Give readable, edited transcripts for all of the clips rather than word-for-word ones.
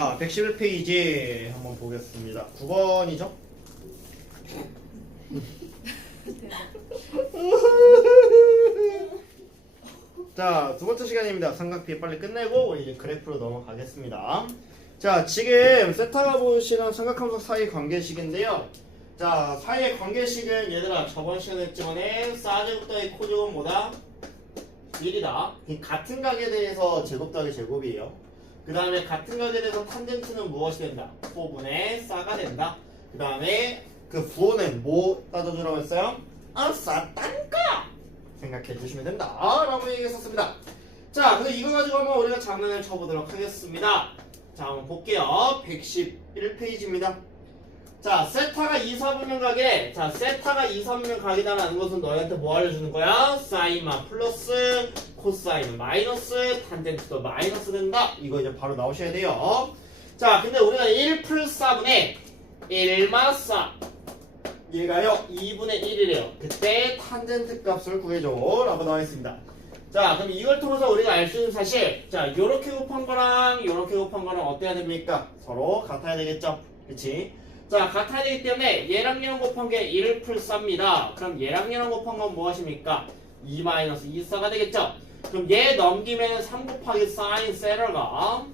자, 111페이지 한번 보겠습니다. 9번이죠? 자, 두 번째 시간입니다. 삼각비 빨리 끝내고 우리 이제 그래프로 넘어가겠습니다. 자, 지금 세타가 보시는 삼각함수 사이 관계식인데요. 자, 사이의 관계식은 얘들아 저번 시간에 했지만은 사제곱 더하기 코제곱 뭐다? 1이다. 같은 각에 대해서 제곱 더하기 제곱이에요. 그 다음에 같은 각에 대해서 탄젠트는 무엇이 된다? 부호분의 싸가 된다. 그 다음에 그 부호는 뭐 따져주라고 했어요? 싸딴까 생각해 주시면 된다 라고 얘기했었습니다. 자, 그래서 이거 가지고 한번 우리가 장난을 쳐보도록 하겠습니다. 자, 한번 볼게요. 111페이지입니다. 자, 세타가 2, 4분면 각에, 자, 세타가 2, 3분면 각이다라는 것은 너희한테 뭐 알려주는 거야? 사인만 플러스, 코사인은 마이너스, 탄젠트도 마이너스 된다. 이거 이제 바로 나오셔야 돼요. 자, 근데 우리가 1 플러스 4분의 1마사 얘가요 2분의 1이래요. 그때 탄젠트 값을 구해줘 라고 나와 있습니다. 자, 그럼 이걸 통해서 우리가 알 수 있는 사실, 자, 요렇게 곱한 거랑 요렇게 곱한 거랑 어때야 됩니까? 서로 같아야 되겠죠? 그치? 자, 같아야 되기 때문에 얘랑 얘랑 곱한 게 1 플러스 4입니다. 그럼 얘랑 얘랑 곱한 건 무엇입니까? 2 마이너스 2 4가 되겠죠? 그럼 얘 넘기면 3 곱하기 사인 세타가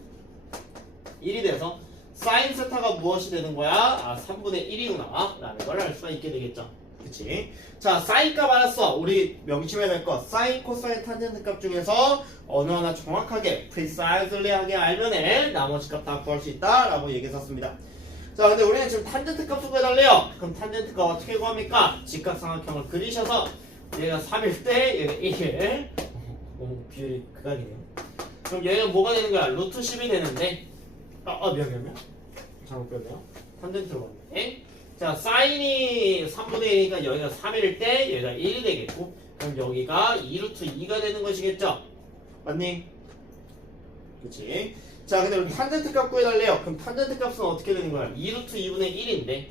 1이 돼서 사인 세타가 무엇이 되는 거야? 3분의 1이구나 라는 걸 알 수가 있게 되겠죠. 그치? 자, 사인 값 알았어. 우리 명심해야 될 것. 사인, 코사인, 탄젠트 값 중에서 어느 하나 정확하게 프리사이즈리하게 알면은 나머지 값 다 구할 수 있다 라고 얘기했었습니다. 자, 근데 우리는 지금 탄젠트 값을 구해달래요. 그럼 탄젠트 값 어떻게 구합니까? 직각삼각형을 그리셔서 얘가 3일 때 얘가 1. 비율이 극악이네요. 그럼 얘가 뭐가 되는 거야? 루트 10이 되는데 미안 잘못 배웠네요. 탄젠트로 갔네. 자, 사인이 3분의 1이니까 여기가 3일 때 얘가 1이 되겠고, 그럼 여기가 2루트 2가 되는 것이겠죠? 맞니? 그치? 자, 근데 우리 탄젠트 값 구해달래요. 그럼 탄젠트 값은 어떻게 되는 거야? 2루트 2분의 1인데,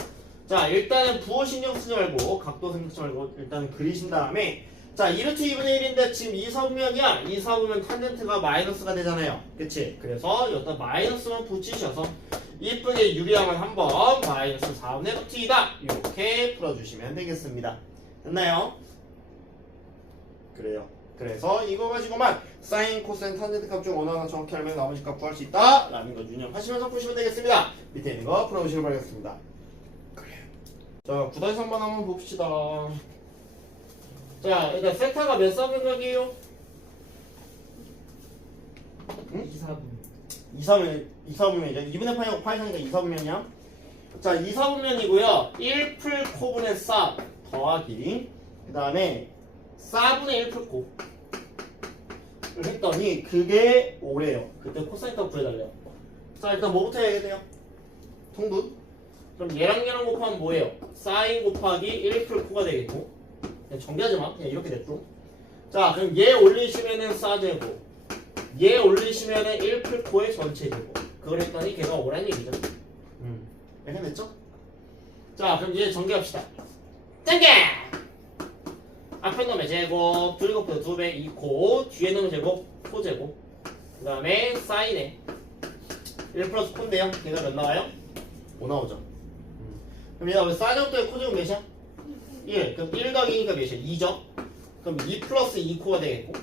자, 일단은 부호 신경 쓰지 말고 각도 생각하지 말고 일단은 그리신 다음에, 자, 2루트 2분의 1인데 지금 2, 4분면이야. 2, 4분면 탄젠트가 마이너스가 되잖아요. 그치? 그래서 여기다 마이너스만 붙이셔서 이쁘게 유리함을 한번 마이너스 4분의 루트 2다 이렇게 풀어주시면 되겠습니다. 됐나요? 그래요. 그래서 이거 가지고만 사인, 코사인, 탄젠트 값 중 어느 하나 정확히 알면 나머지 값 구할 수 있다 라는 거 유념하시면서 푸시면 되겠습니다. 밑에 있는 거 풀어보시길 바라겠습니다. 그래요. 자, 9-3번 한번 봅시다. 자, 일단 세타가 몇 사분각이에요? 응? 2, 4분면이죠. 2분의 파이니까 2, 4분면이야. 자, 2, 4분면이고요. 1 풀 코분의 4 더하기 그 다음에 4분의 1 풀 코를 했더니 그게 5래요. 그때 코사인 값 구해달래요. 자, 일단 뭐부터 해야 돼요? 통분. 그럼 얘랑 얘랑 곱하면 뭐예요? 사인 곱하기 1 풀 코가 되겠고, 그냥 정리하지 마. 그냥 이렇게 냅둬. 자, 그럼 얘 올리시면은 사제곱, 얘 올리시면은 1 풀 코의 전체 제곱. 그걸 했더니 걔가 5라는 얘기죠. 이렇게 됐죠? 자, 그럼 이제 정리합시다. 짠게! 앞에 놈의 제곱, 둘 곱해서 2배 2코, 뒤에 놈의 제곱, 코제곱, 그 다음에 사인에 1 플러스 코인데요. 걔가 몇 나와요? 5 나오죠. 그럼 얘가 왜 사제곱 더하기 코제곱 몇이야? 1. 그럼 1 더하기니까 몇이야? 2죠? 그럼 2 플러스 2코가 되겠고,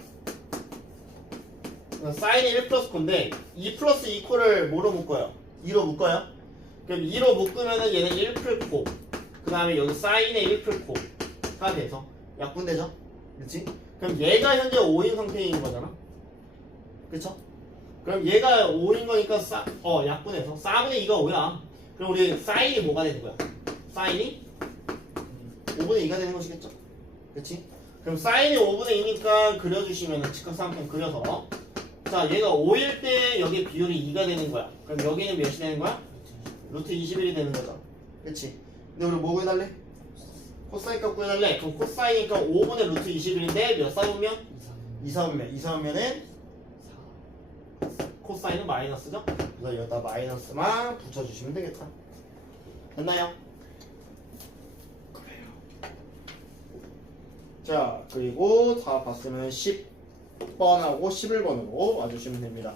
사인이 1 플러스 코인데 2 플러스 2코를 뭐로 묶어요? 2로 묶어요? 그럼 2로 묶으면은 얘는 1 풀코, 그 다음에 여기 사인의 1 풀코가 돼서 약분되죠? 그렇지? 그럼 얘가 현재 5인 상태인 거잖아? 그쵸? 그럼 얘가 5인 거니까 약분해서 4분의 2가 5야. 그럼 우리 사인이 뭐가 되는 거야? 사인이 5분의 2가 되는 것이겠죠? 그치? 그럼 사인이 5분의 2니까 그려주시면 직각삼각형 그려서, 자, 얘가 5일 때 여기 비율이 2가 되는 거야. 그럼 여기는 몇이 되는 거야? 루트 21이 되는 거죠. 그치? 근데 우리 뭐 구해달래? 코사인 값 구해달래. 그럼 코사인이니까 5분의 루트 21인데 몇 사분면? 2, 4분면. 2, 4분면은 코사인은 마이너스죠? 그래서 여기다 마이너스만 붙여주시면 되겠다. 됐나요? 그래요. 자, 그리고 다 봤으면 10번하고 11번으로 와주시면 됩니다.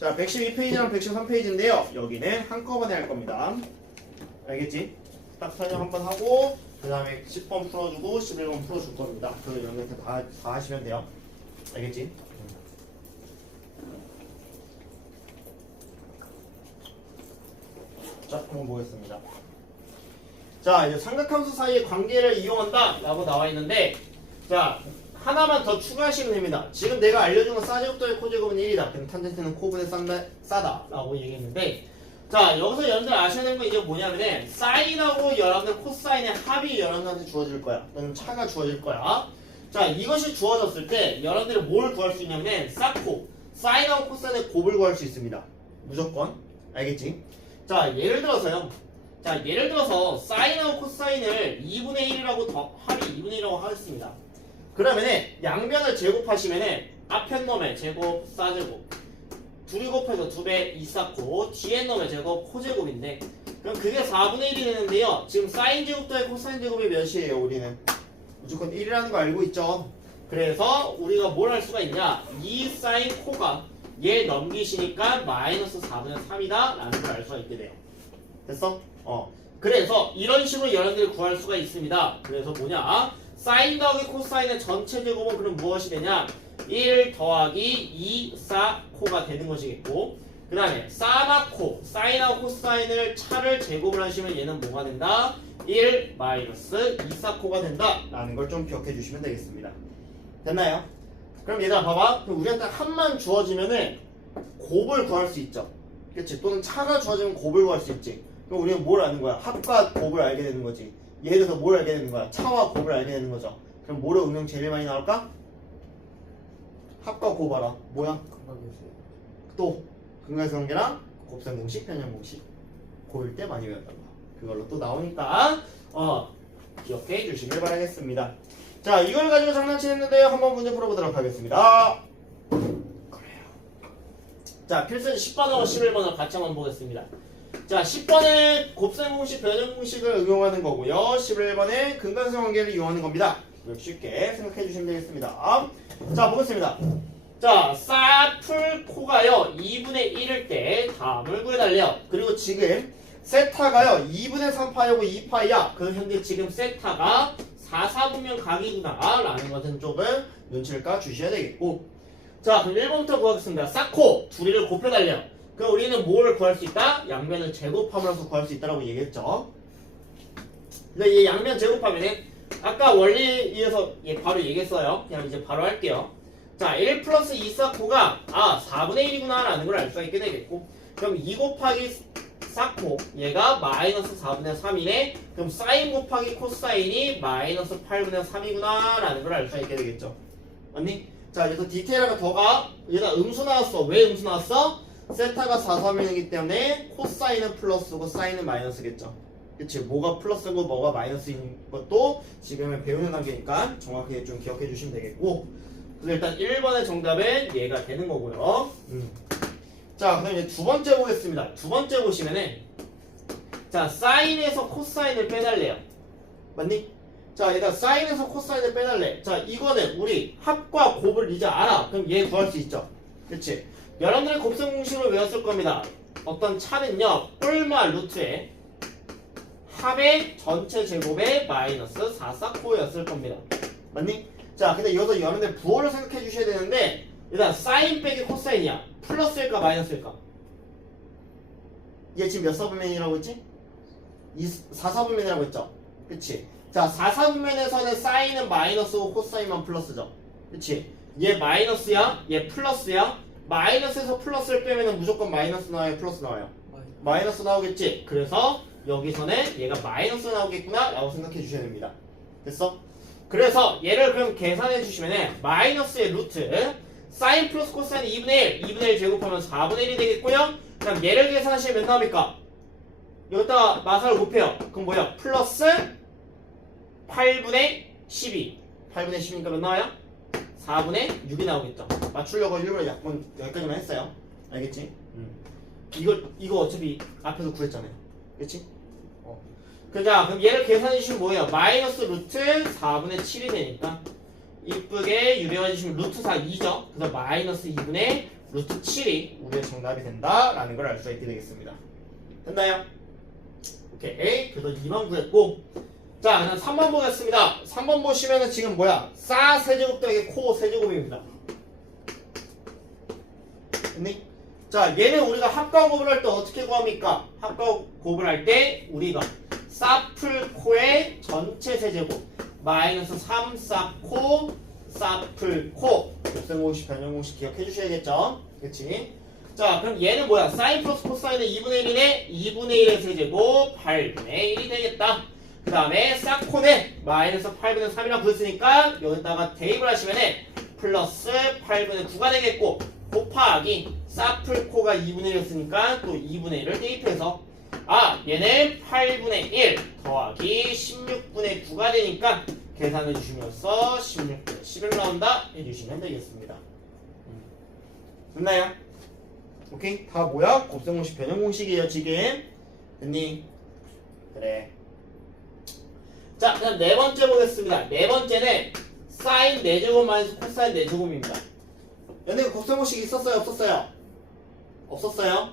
자, 112페이지랑 113페이지인데요. 여기는 한꺼번에 할 겁니다. 알겠지? 딱 설명 한번 하고 그 다음에 10번 풀어주고 11번 풀어줄 겁니다. 그 이렇게 다 하시면 돼요. 알겠지? 자, 한번 보겠습니다. 자, 이제 삼각함수 사이의 관계를 이용한다 라고 나와 있는데, 자, 하나만 더 추가하시면 됩니다. 지금 내가 알려준 건 사제곱 더하기 코제곱은 1이다. 그럼 탄젠트는 코분의 싸다 라고 얘기했는데, 자, 여기서 여러분들 아셔야 되는 건 이제 뭐냐면은 사인하고 여러분들 코사인의 합이 여러분들한테 주어질 거야. 또는 차가 주어질 거야. 자, 이것이 주어졌을 때 여러분들이 뭘 구할 수 있냐면은 사코, 사인하고 코사인의 곱을 구할 수 있습니다. 무조건. 알겠지? 자, 예를 들어서 사인하고 코사인을 2분의 1이라고 합이 2분의 1이라고 하겠습니다. 그러면은 양변을 제곱하시면은 앞에 놈의 제곱, 사제곱 둘이 곱해서 2배 2쌓고 뒤에 놈의 제곱 코제곱인데 그럼 그게 4분의 1이 되는데요. 지금 사인 제곱 더하기 코사인 제곱이 몇이에요? 우리는 무조건 1이라는 거 알고 있죠. 그래서 우리가 뭘 할 수가 있냐, 2 사인 코가 얘 넘기시니까 마이너스 4분의 3이다 라는 걸 알 수가 있게 돼요. 됐어? 그래서 이런 식으로 여러분들이 구할 수가 있습니다. 그래서 뭐냐, 사인 더하기 코사인의 전체 제곱은 그럼 무엇이 되냐, 1 더하기 2 사 코가 되는 것이겠고, 그 다음에 사마코, 사인하고 코사인을 차를 제곱을 하시면 얘는 뭐가 된다? 1 마이너스 2 사 코가 된다 라는 걸 좀 기억해 주시면 되겠습니다. 됐나요? 그럼 얘들아 봐봐, 그럼 우리한테 합만 주어지면은 곱을 구할 수 있죠. 그치? 또는 차가 주어지면 곱을 구할 수 있지. 그럼 우리는 뭘 아는 거야? 합과 곱을 알게 되는 거지. 예를 들어서 뭘 알게 되는 거야? 차와 곱을 알게 되는 거죠. 그럼 뭐로 응용 제일 많이 나올까? 합과 곱 알아. 뭐야? 또 근각성계랑 곱셈 공식, 편형 공식 고일 때 많이 외웠던 거. 그걸로 또 나오니까 기억해 주시길 바라겠습니다. 자, 이걸 가지고 장난치는데요. 한번 문제 풀어보도록 하겠습니다. 그래요. 자, 필수지 10번하고 11번을 같이 한번 보겠습니다. 자, 10번에 곱셈 공식, 변형 공식을 응용하는 거고요. 11번에 근각성 관계를 이용하는 겁니다. 쉽게 생각해 주시면 되겠습니다. 자, 보겠습니다. 자, 사풀코가요 2분의 1일 때 다음을 구해달래요. 그리고 지금 세타가요 2분의 3파이고 2파이야. 그럼 현재 지금 세타가 4, 4분면 각이구나 라는 것은 조금 눈치를 까주셔야 되겠고, 자, 그럼 1번부터 구하겠습니다. 사코 둘이를 곱해달래요. 그럼 우리는 뭘 구할 수 있다? 양면을 제곱함으로써 구할 수 있다라고 얘기했죠. 근데 이 양면 제곱하면은 아까 원리에서 바로 얘기했어요. 그냥 이제 바로 할게요. 자, 1 플러스 2 사코가 4분의 1이구나 라는 걸 알 수가 있게 되겠고, 그럼 2 곱하기 사코 얘가 마이너스 4분의 3이네. 그럼 사인 곱하기 코사인이 마이너스 8분의 3이구나 라는 걸 알 수가 있게 되겠죠. 맞니? 자, 여기서 디테일하게 더가 얘가 음수 나왔어. 왜 음수 나왔어? 세타가 4, 3이기 때문에 코사인은 플러스고 사인은 마이너스겠죠. 그치? 뭐가 플러스고 뭐가 마이너스인 것도 지금은 배우는 단계니까 정확하게 좀 기억해 주시면 되겠고, 그래서 일단 1번의 정답은 얘가 되는 거고요. 자, 그럼 이제 두 번째 보겠습니다. 두 번째 보시면은 자, 사인에서 코사인을 빼달래요. 맞니? 자, 얘가 사인에서 코사인을 빼달래. 자, 이거는 우리 합과 곱을 이제 알아. 그럼 얘 구할 수 있죠. 그치? 여러분들의 곱셈 공식을 외웠을 겁니다. 어떤 차는요, 뿔마 루트에 합의 전체 제곱의 마이너스 4사코였을 겁니다. 맞니? 자, 근데 여기서 여러분들 부호를 생각해 주셔야 되는데, 일단 사인 빼기 코사인이야. 플러스일까 마이너스일까? 얘 지금 몇 사분면이라고 했지? 4사분면이라고 했죠? 그치? 자, 4사분면에서는 사인은 마이너스고 코사인만 플러스죠? 그치? 얘 마이너스야? 얘 플러스야? 마이너스에서 플러스를 빼면 무조건 마이너스 나와요? 플러스 나와요? 마이너스 나오겠지? 그래서 여기서는 얘가 마이너스 나오겠구나 라고 생각해 주셔야 됩니다. 됐어? 그래서 얘를 그럼 계산해 주시면은 마이너스의 루트 사인 플러스 코사인 2분의 1 제곱하면 4분의 1이 되겠고요. 그럼 얘를 계산하시면 몇 나옵니까? 여기다가 마사를 곱해요. 그럼 뭐야? 플러스 8분의 12. 8분의 10이니까 몇 나와요? 4분의 6이 나오겠죠. 맞추려고 일부러 약간 여기까지만 했어요. 알겠지? 이거 어차피 앞에서 구했잖아요. 그치? 그럼 얘를 계산해 주시면 뭐예요? 마이너스 루트 4분의 7이 되니까 이쁘게 유래해 주시면 루트 4 2죠. 그래서 마이너스 2분의 루트 7이 우리의 정답이 된다라는 걸 알 수 있게 되겠습니다. 됐나요? 오케이. 그래서 2번 구했고, 자, 그럼 3번 보겠습니다. 3번 보시면은 지금 뭐야? 싸 세제곱 더하기 코 세제곱입니다. 됐니? 자, 얘는 우리가 합과곱을 할 때 어떻게 구합니까? 합과곱을 할 때 우리가 싸풀 코의 전체 세제곱 마이너스 3 싸코 싸풀 코 곱셈공식 변형공식 기억해 주셔야겠죠? 그치? 자, 그럼 얘는 뭐야? 사인 플러스 코사인은 2분의 1이네? 2분의 1의 세제곱 8분의 1이 되겠다. 그 다음에 사코는 마이너스 8분의 3이라고 부르으니까 여기다가 대입을 하시면은 플러스 8분의 9가 되겠고 곱하기 사풀코가 2분의 1이었으니까 또 2분의 1을 대입해서 얘는 8분의 1 더하기 16분의 9가 되니까 계산해 주시면서 16분의 10을 나온다 해주시면 되겠습니다. 됐나요? 오케이? 다 뭐야? 곱셈공식 변형공식이에요 지금. 됐니? 그래. 자, 그럼 네 번째 보겠습니다. 네 번째는 사인 4제곱 마이너스 코사인 4제곱입니다. 얘네 곱셈공식 있었어요? 없었어요? 없었어요?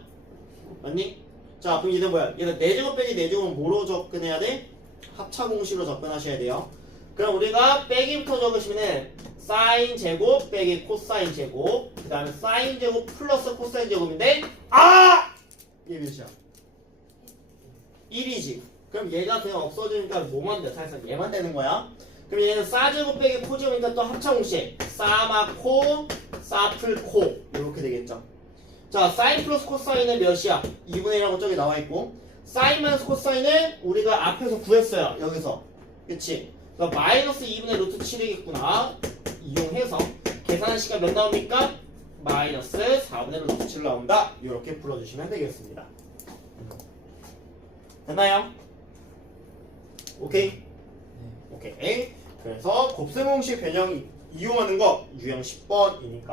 맞니? 자, 그럼 얘는 뭐야? 얘는 4제곱 빼기 4제곱은 뭐로 접근해야 돼? 합차공식으로 접근하셔야 돼요. 그럼 우리가 빼기부터 적으시면은 사인 제곱 빼기 코사인 제곱 그 다음에 사인 제곱 플러스 코사인 제곱인데 얘 몇이야? 1이지. 그럼 얘가 그냥 없어지니까 뭐만 돼? 사실상 얘만 되는 거야. 그럼 얘는 싸제곱 빼기 코제곱이니까 또 합차공식 싸마코 싸풀코 이렇게 되겠죠. 자, 사인 플러스 코사인은 몇이야? 2분의 1하고 저기 나와있고 사인 마이너스 코사인은 우리가 앞에서 구했어요. 여기서. 그치? 그래서 마이너스 2분의 루트 7이겠구나. 이용해서 계산한 시간 몇 나옵니까? 마이너스 4분의 루트 7 나온다. 이렇게 풀어주시면 되겠습니다. 됐나요? 오케이? 오케이. 그래서 곱셈공식 변형 이용하는 거 유형 10번이니까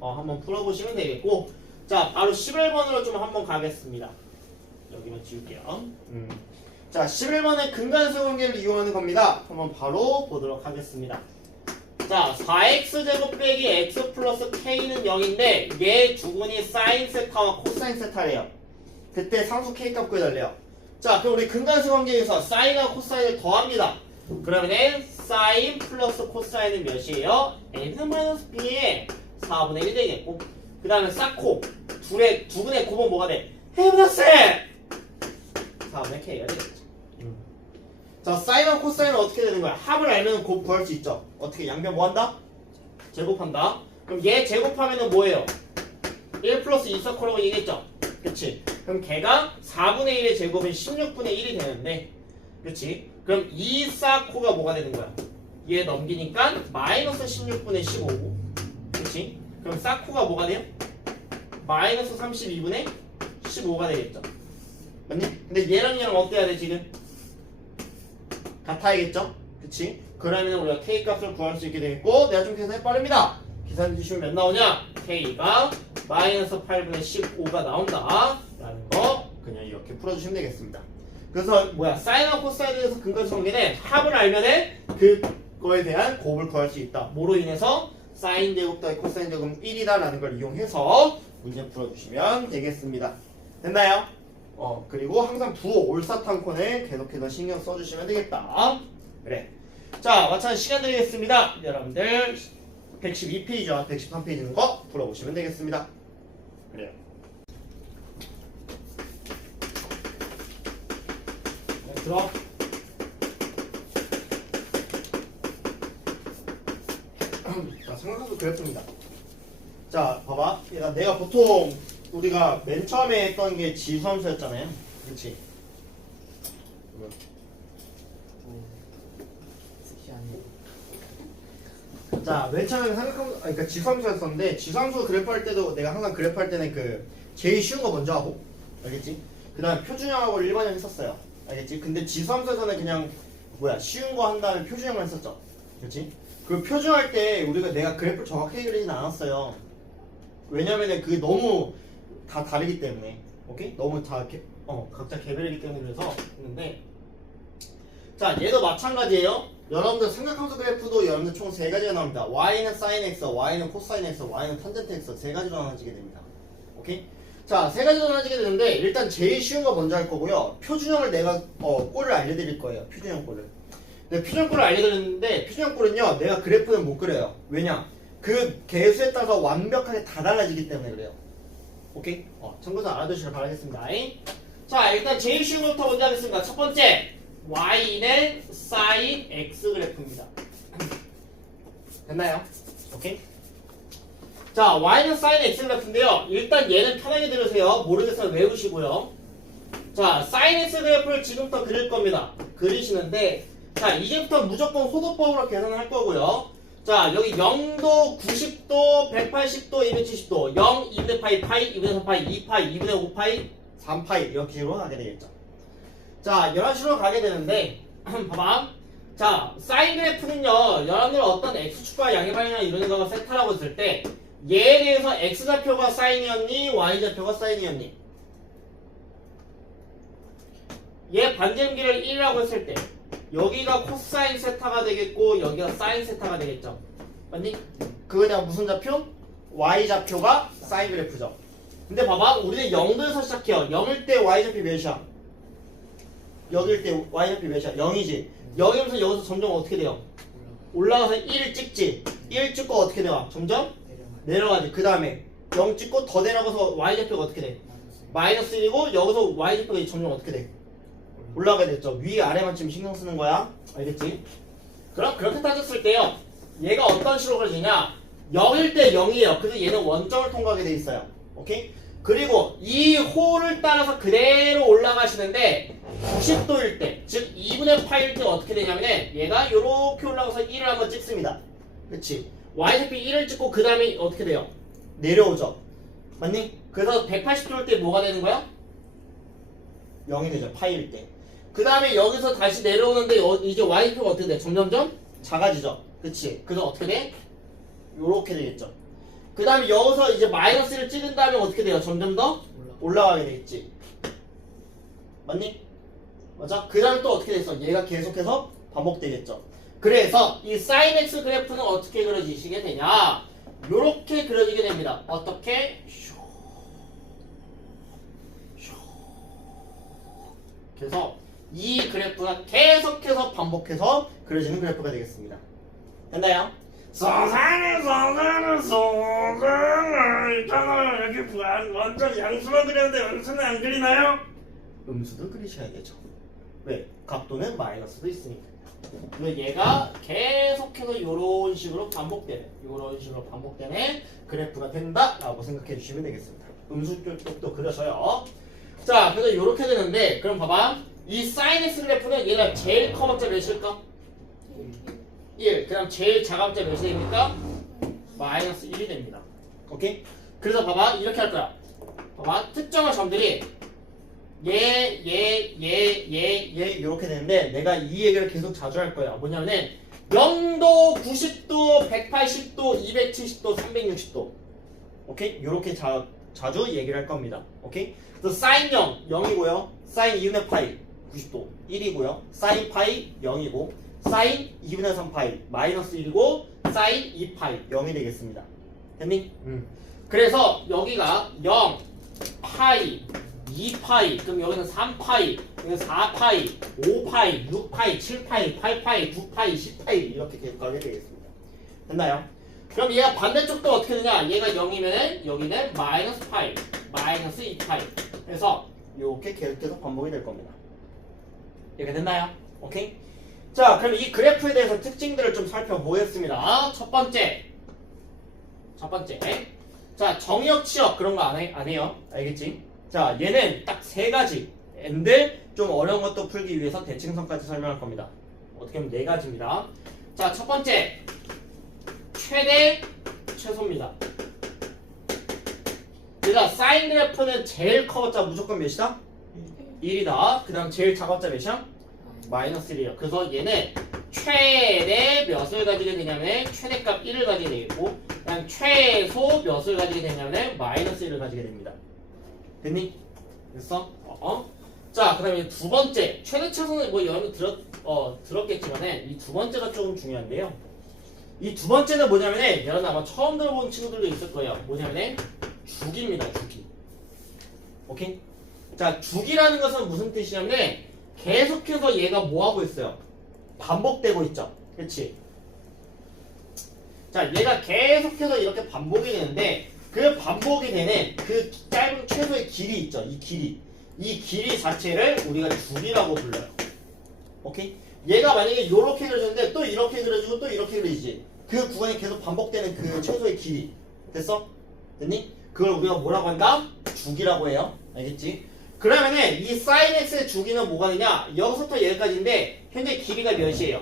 한번 풀어보시면 되겠고, 자, 바로 11번으로 좀 한번 가겠습니다. 여기만 지울게요. 자, 11번의 근간수 관계를 이용하는 겁니다. 한번 바로 보도록 하겠습니다. 자, 4x제곱 빼기 x 플러스 k는 0인데 얘 두분이 사인 세타와 코사인 세타래요. 그때 상수 k 값 구해달래요. 자, 그럼 우리 근간수 관계에서 사인과 코사인을 더합니다. 그러면은 사인 플러스 코사인은 몇이에요? n-b의 4분의 1 되겠고, 그 다음에 사코 두 분의 곱은 뭐가 돼? 해브너스 4분의 k가 되겠죠. 자, 사인과 코사인은 어떻게 되는 거야? 합을 알면 곱 구할 수 있죠. 어떻게? 양변 뭐 한다? 제곱한다. 그럼 얘 제곱하면은 뭐예요? 1 플러스 2 사코라고 얘기했죠. 그치? 그럼 걔가 4분의 1의 제곱은 16분의 1이 되는데, 그치? 그럼 2 사코가 뭐가 되는 거야? 얘 넘기니까 마이너스 16분의 15고, 그치? 그럼 사코가 뭐가 돼요? 마이너스 32분의 15가 되겠죠. 맞니? 근데 얘랑 얘랑 어때야 돼 지금? 같아야겠죠? 그치? 그러면 우리가 k 값을 구할 수 있게 되겠고, 내가 좀 계산이 빠릅니다. 계산해 주시면 몇 나오냐? k가 마이너스 8분의 15가 나온다 라는 거 그냥 이렇게 풀어주시면 되겠습니다. 그래서 뭐야? 사인과 코사인에 대해서 근간수 관계는 합을 알면은 그거에 대한 곱을 구할 수 있다. 뭐로 인해서? 사인 제곱 더하기 코사인 제곱은 1이다 라는 걸 이용해서 문제 풀어주시면 되겠습니다. 됐나요? 그리고 항상 부호 올사탕콘에 계속해서 신경 써주시면 되겠다. 그래. 자, 마찬가지 시간 드리겠습니다. 여러분들 112페이지와 113페이지는 거 풀어보시면 되겠습니다. 그래요. 네, 들어. 자, 삼각함수 그래프입니다. 자, 봐봐. 내가 보통 우리가 맨 처음에 했던 게 지수함수였잖아요. 그렇지? 자, 맨 처음에 그러니까 지수함수였었는데, 지수함수 그래프 할 때도 내가 항상 그래프 할 때는 그 제일 쉬운 거 먼저 하고, 알겠지? 그 다음에 표준형하고 일반형 했었어요. 알겠지? 근데 지수함수에서는 그냥 쉬운 거 한 다음에 표준형만 했었죠. 그렇지? 그 표준할 때 우리가 내가 그래프를 정확하게 그리진 않았어요. 왜냐면은 그게 너무 다 다르기 때문에. 오케이? 너무 다 각자 개별이기 때문에 그래서 했는데, 자, 얘도 마찬가지예요. 여러분들 삼각함수 그래프도 여러분들 총 세 가지가 나옵니다. y는 sin x, y는 cosine x, y는 탄젠트 x 세 가지로 나눠지게 됩니다. 오케이? 자, 세 가지로 나눠지게 되는데 일단 제일 쉬운 거 먼저 할 거고요. 표준형을 내가 꼴을 알려드릴 거예요. 표준형 꼴을. 네, 표준형 꼴을 알려드렸는데 표준형 꼴은요, 내가 그래프는 못 그려요. 왜냐? 그 개수에 따라서 완벽하게 다 달라지기 때문에 그래요. 오케이? 참고서 알아두시길 바라겠습니다. 자, 일단 제일 쉬운 것부터 먼저 하겠습니다. 첫 번째, y는 sin x 그래프입니다. 됐나요? 오케이? 자, y는 sin x 그래프인데요. 일단 얘는 편하게 들으세요. 모르겠으면 외우시고요. 자, sin x 그래프를 지금부터 그릴 겁니다. 그리시는데, 자, 이제부터 무조건 호도법으로 계산을 할 거고요. 자, 여기 0도, 90도, 180도, 270도, 0, 2분의 파이, 파이, 2분의 3파이, 2파이, 2분의 5파이, 3파이 이렇게 식으로 가게 되겠죠. 자, 이런 식으로 가게 되는데 봐봐. 자, 사인 그래프는요, 여러분들 어떤 x축과 양의 방향이나 이런 거가 세타라고 했을 때 얘에 대해서 x좌표가 사인이었니? y좌표가 사인이었니? 얘 반지름길을 1이라고 했을 때 여기가 코사인 세타가 되겠고 여기가 사인 세타가 되겠죠. 맞니? 그거에 대한 무슨 좌표? y좌표가 사인 그래프죠. 근데 봐봐, 우리는 0도에서 시작해요. 0일 때 y좌표 몇이야? 여기일 때 y좌표 몇이야? 0이지. 0이면서 여기서 점점 어떻게 돼요? 올라가서 1 찍지. 1 찍고 어떻게 돼요? 점점 내려가지. 그 다음에 0 찍고 더 내려가서 y좌표가 어떻게 돼? 마이너스 1이고 여기서 y좌표가 점점 어떻게 돼? 올라가게 됐죠. 위 아래만 지금 신경 쓰는 거야. 알겠지? 그럼 그렇게 따졌을 때요, 얘가 어떤 식으로 그려지냐? 0일 때 0이에요. 그래서 얘는 원점을 통과하게 돼 있어요. 오케이? 그리고 이 호를 따라서 그대로 올라가시는데 90도일 때, 즉 2분의 파일 때 어떻게 되냐면 얘가 요렇게 올라가서 1을 한번 찍습니다. 그렇지? y좌표 1을 찍고 그 다음에 어떻게 돼요? 내려오죠. 맞니? 그래서 180도일 때 뭐가 되는 거야? 0이 되죠. 파일 때. 그 다음에 여기서 다시 내려오는데 이제 y표가 어떻게 돼? 점점점 작아지죠. 그치? 그래서 어떻게 돼? 요렇게 되겠죠. 그 다음에 여기서 이제 마이너스를 찍은 다음에 어떻게 돼요? 점점 더 올라가게 되겠지. 맞니? 맞아? 그 다음에 또 어떻게 됐어? 얘가 계속해서 반복되겠죠. 그래서 이 sin x 그래프는 어떻게 그려지시게 되냐? 요렇게 그려지게 됩니다. 어떻게? 그래서 이 그래프가 계속해서 반복해서 그려지는 그래프가 되겠습니다. 됐나요? 선생님 있잖아요. 여기 완전 양수만 그렸는데 음수는 안 그리나요? 음수도 그리셔야겠죠. 왜? 각도는 마이너스도 있으니까. 그래서 얘가 계속해서 이런 식으로 반복되는 그래프가 된다라고 생각해 주시면 되겠습니다. 음수 쪽도 그려서요. 자, 그래서 이렇게 되는데, 그럼 봐봐. 이 sin x 그래프는 얘가 제일 커봤자 몇일까? 1. 그럼 제일 작아봤자 몇이 됩니까? 마이너스 1이 됩니다. 오케이? 그래서 봐봐. 이렇게 할 거야. 봐봐. 특정한 점들이 얘 이렇게 되는데 내가 이 얘기를 계속 자주 할 거야. 뭐냐면은 0도, 90도, 180도, 270도, 360도. 오케이? 이렇게 자주 얘기를 할 겁니다. 오케이? 그래서 sin 0, 0이고요. sin 2분의 파이, 90도, 1이고요. sin 파이, 0이고, sin 2분의 3파이, 마이너스 1이고, sin 2파이, 0이 되겠습니다. 됐니? 그래서 여기가 0, 파이, 2파이, 그럼 여기는 3파이, 여기는 4파이, 5파이, 6파이, 7파이, 8파이, 9파이, 10파이 이렇게 계속 가게 되겠습니다. 됐나요? 그럼 얘가 반대쪽도 어떻게 되냐? 얘가 0이면 여기는 마이너스 파이, 마이너스 2파이. 그래서 이렇게 계속 반복이 될 겁니다. 이렇게 됐나요? 오케이? 자, 그럼 이 그래프에 대해서 특징들을 좀 살펴보겠습니다. 첫 번째. 자, 정의역, 치역 그런 거 안 해요. 알겠지? 자, 얘는 딱 세 가지. 근데 좀 어려운 것도 풀기 위해서 대칭선까지 설명할 겁니다. 어떻게 보면 네 가지입니다. 자, 첫 번째. 최대, 최소입니다. 그러니까 사인 그래프는 제일 커봤자 무조건 몇이다? 1이다. 그 다음 제일 작았자 몇이야? 마이너스 1이에요. 그래서 얘는 최대 몇을 가지게 되냐면 최대값 1을 가지게 되겠고, 그다음 최소 몇을 가지게 되냐면 마이너스 1을 가지게 됩니다. 됐니? 됐어? 자, 그 다음에 두 번째 최대 최소는 뭐 여러분 들었겠지만은 이 두 번째가 조금 중요한데요. 이 두 번째는 뭐냐면은 여러분 아마 처음 들어본 친구들도 있을 거예요. 뭐냐면은 주기입니다. 주기. 오케이? 자, 주기라는 것은 무슨 뜻이냐면 계속해서 얘가 뭐 하고 있어요? 반복되고 있죠. 그렇지? 자, 얘가 계속해서 이렇게 반복이 되는데 그 반복이 되는 그 짧은 최소의 길이 있죠. 이 길이. 이 길이 자체를 우리가 주기라고 불러요. 오케이? 얘가 만약에 이렇게 그려졌는데 또 이렇게 그려지고 또 이렇게 그려지지. 그 구간이 계속 반복되는 그 최소의 길이. 됐어? 됐니? 그걸 우리가 뭐라고 한다? 주기라고 해요. 알겠지? 그러면은 이 sin x의 주기는 뭐가 되냐? 여기서부터 여기까지인데 현재 길이가 몇이에요?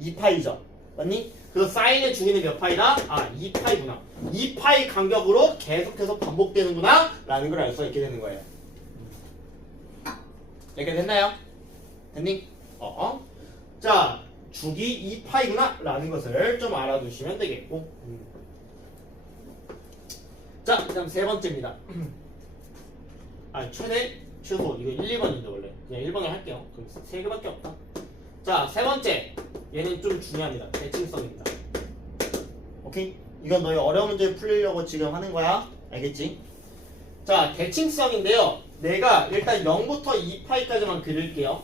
2파이죠. 맞니? 그래서 사인의 주기는 몇 파이다? 2파이구나. 2파이 간격으로 계속해서 반복되는구나 라는 걸 알 수 있게 되는 거예요. 이렇게 됐나요? 됐니? 자, 주기 2파이구나 라는 것을 좀 알아두시면 되겠고. 자, 그 다음 세 번째입니다. 최대, 최소 이거 1, 2번인데 원래 그냥 1번을 할게요. 그럼 세 개밖에 없다. 자, 세 번째. 얘는 좀 중요합니다. 대칭성입니다. 오케이? 이건 너희 어려운 문제 풀리려고 지금 하는 거야. 알겠지? 자, 대칭성인데요. 내가 일단 0부터 2파이까지만 그릴게요.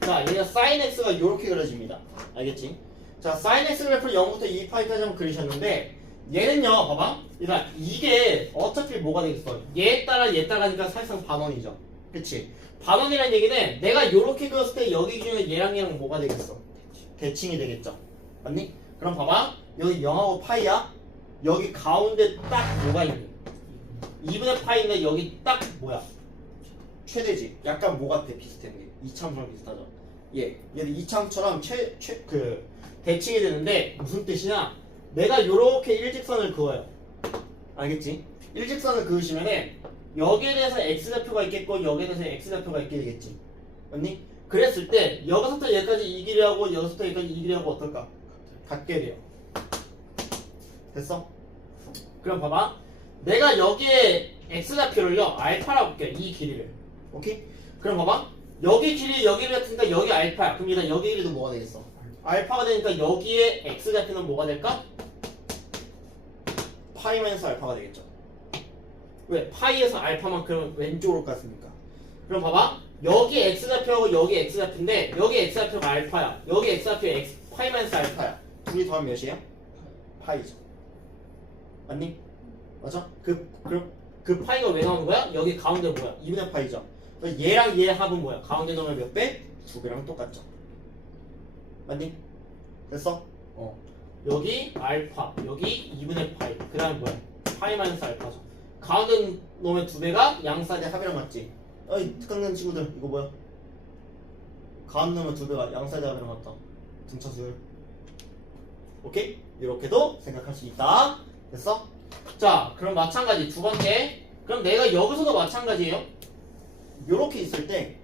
자, 얘가 sin x가 이렇게 그려집니다. 알겠지? 자, sin x 그래프를 0부터 2파이까지 한번 그리셨는데 얘는요, 봐봐. 그러니까 이게 어차피 뭐가 되겠어? 얘에 따라 하니까 사실상 반원이죠. 그치? 반원이라는 얘기는 내가 요렇게 그렸을 때 여기 기준에 얘랑 뭐가 되겠어? 대칭이 되겠죠. 맞니? 그럼 봐봐. 여기 0하고 파이야. 여기 가운데 딱 뭐가 있니? 2분의 파이인데 여기 딱 뭐야? 최대지. 약간 뭐 같아? 비슷한 게. 이차함수랑 비슷하죠. 얘는 이차함처럼 대칭이 되는데 무슨 뜻이냐? 내가 요렇게 일직선을 그어요. 알겠지? 일직선을 그으시면은 여기에 대해서 x좌표가 있겠고 여기에 대해서 x좌표가 있게 되겠지. 맞니? 그랬을 때 여기서부터 여기까지 이 길이하고 여기서부터 여기까지 이 길이하고 어떨까? 같게 돼요. 됐어? 그럼 봐봐. 내가 여기에 x좌표를요 알파라고 볼게요. 이 길이를. 오케이? 그럼 봐봐. 여기 길이 여기를 같으니까 여기 알파야. 그럼 일단 여기 길이도 뭐가 되겠어? 알파가 되니까 여기에 x좌표는 뭐가 될까? 파이 마이너스 알파가 되겠죠. 왜? 파이에서 알파만큼 왼쪽으로 갔습니까? 그럼 봐봐. 여기 x좌표하고 여기 x좌표인데 여기 x좌표가 알파야. 여기 x좌표 파이 마이너스 알파야. 둘이 더하면 몇이에요? 파이죠. 맞니? 맞아? 그 파이가 왜 나오는 거야? 여기 가운데 뭐야? 2분의 파이죠. 그래서 얘랑 얘 합은 뭐야? 가운데 넣으면 몇 배? 2배랑 똑같죠. 맞니? 됐어? 여기 알파, 여기 2분의 파이. 그 다음에 뭐야? 파이 마이너스 알파죠. 가운데 놓으면 2배가 양사이드 합이랑 맞지? 어이 특강된 친구들 이거 뭐야? 가운데 놓으면 2배가 양사이드 합이랑 맞다. 등차수열. 오케이? 이렇게도 생각할 수 있다. 됐어? 자, 그럼 마찬가지 두 번째. 그럼 내가 여기서도 마찬가지예요. 요렇게 있을 때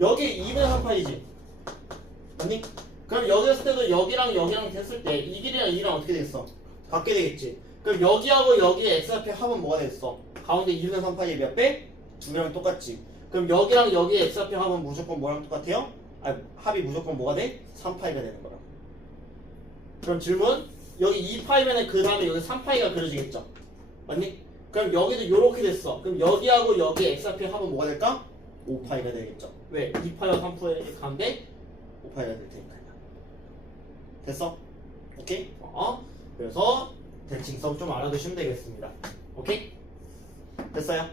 여기 2분의 3파이지. 맞니? 그럼 여기 했을 때도 여기랑 됐을 때 이 길이랑 이랑 어떻게 되겠어? 같게 되겠지. 그럼 여기하고 여기의 x좌표 합은 뭐가 되겠어? 가운데 2분의 3파이의 몇 배? 2배랑 똑같지. 그럼 여기랑 여기의 x좌표 합은 무조건 뭐랑 똑같아요? 합이 무조건 뭐가 돼? 3파이가 되는 거라. 그럼 질문. 여기 2파이면은 그 다음에 여기 3파이가 그려지겠죠. 맞니? 그럼 여기도 요렇게 됐어. 그럼 여기하고 여기 x좌표 합은 뭐가 될까? 5파이가 되겠죠. 왜? 2파이와 3파이 가운데 5파이가 될 테니까요. 됐어? 오케이? 그래서 대칭성 좀 알아두시면 되겠습니다. 오케이? 됐어요?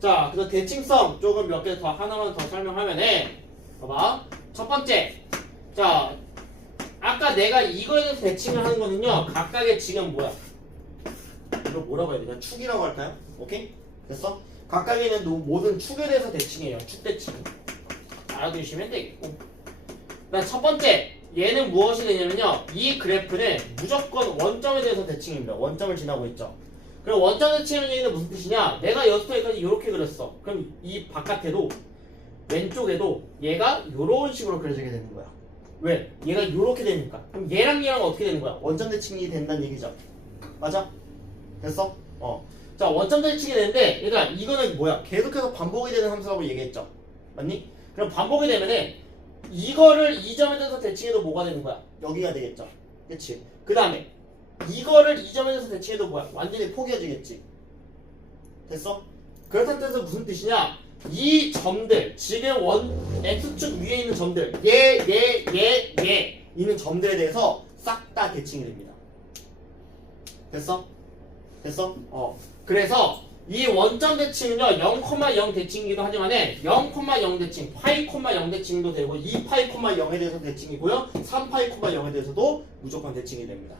자, 그래서 대칭성 조금 몇 개 더 하나만 더 설명하면은 봐봐. 첫 번째. 자, 아까 내가 이거에 대해서 대칭을 하는 거는요. 각각의 지금 뭐야? 이거 뭐라고 해야 되냐? 축이라고 할까요? 오케이? 됐어? 각각에 있는 모든 축에 대해서 대칭해요. 축 대칭. 알아두시면 되겠고. 그다음 첫 번째. 얘는 무엇이 되냐면요. 이 그래프는 무조건 원점에 대해서 대칭입니다. 원점을 지나고 있죠. 그럼 원점 대칭이라는 얘기는 무슨 뜻이냐? 내가 여기까지 이렇게 그렸어. 그럼 이 바깥에도 왼쪽에도 얘가 이런 식으로 그려지게 되는 거야. 왜? 얘가 이렇게 되니까. 그럼 얘랑 어떻게 되는 거야? 원점 대칭이 된다는 얘기죠. 맞아? 됐어? 자, 원점 대칭이 되는데 얘들아 이거는 뭐야? 계속해서 반복이 되는 함수라고 얘기했죠. 맞니? 그럼 반복이 되면은 이거를 이 점에 대해서 대칭해도 뭐가 되는 거야? 여기가 되겠죠. 그치? 그 다음에 이거를 이 점에 대해서 대칭해도 뭐야? 완전히 포개지겠지. 됐어? 그렇다는 뜻은 무슨 뜻이냐? 이 점들, 지금 X축 위에 있는 점들, 얘 있는 점들에 대해서 싹 다 대칭이 됩니다. 됐어? 됐어? 그래서 이 원점 대칭은요 0,0 대칭이기도 하지만 0,0 대칭, 파이, 0 대칭도 되고 2파이, 0에 대해서 대칭이고요 3파이, 0에 대해서도 무조건 대칭이 됩니다.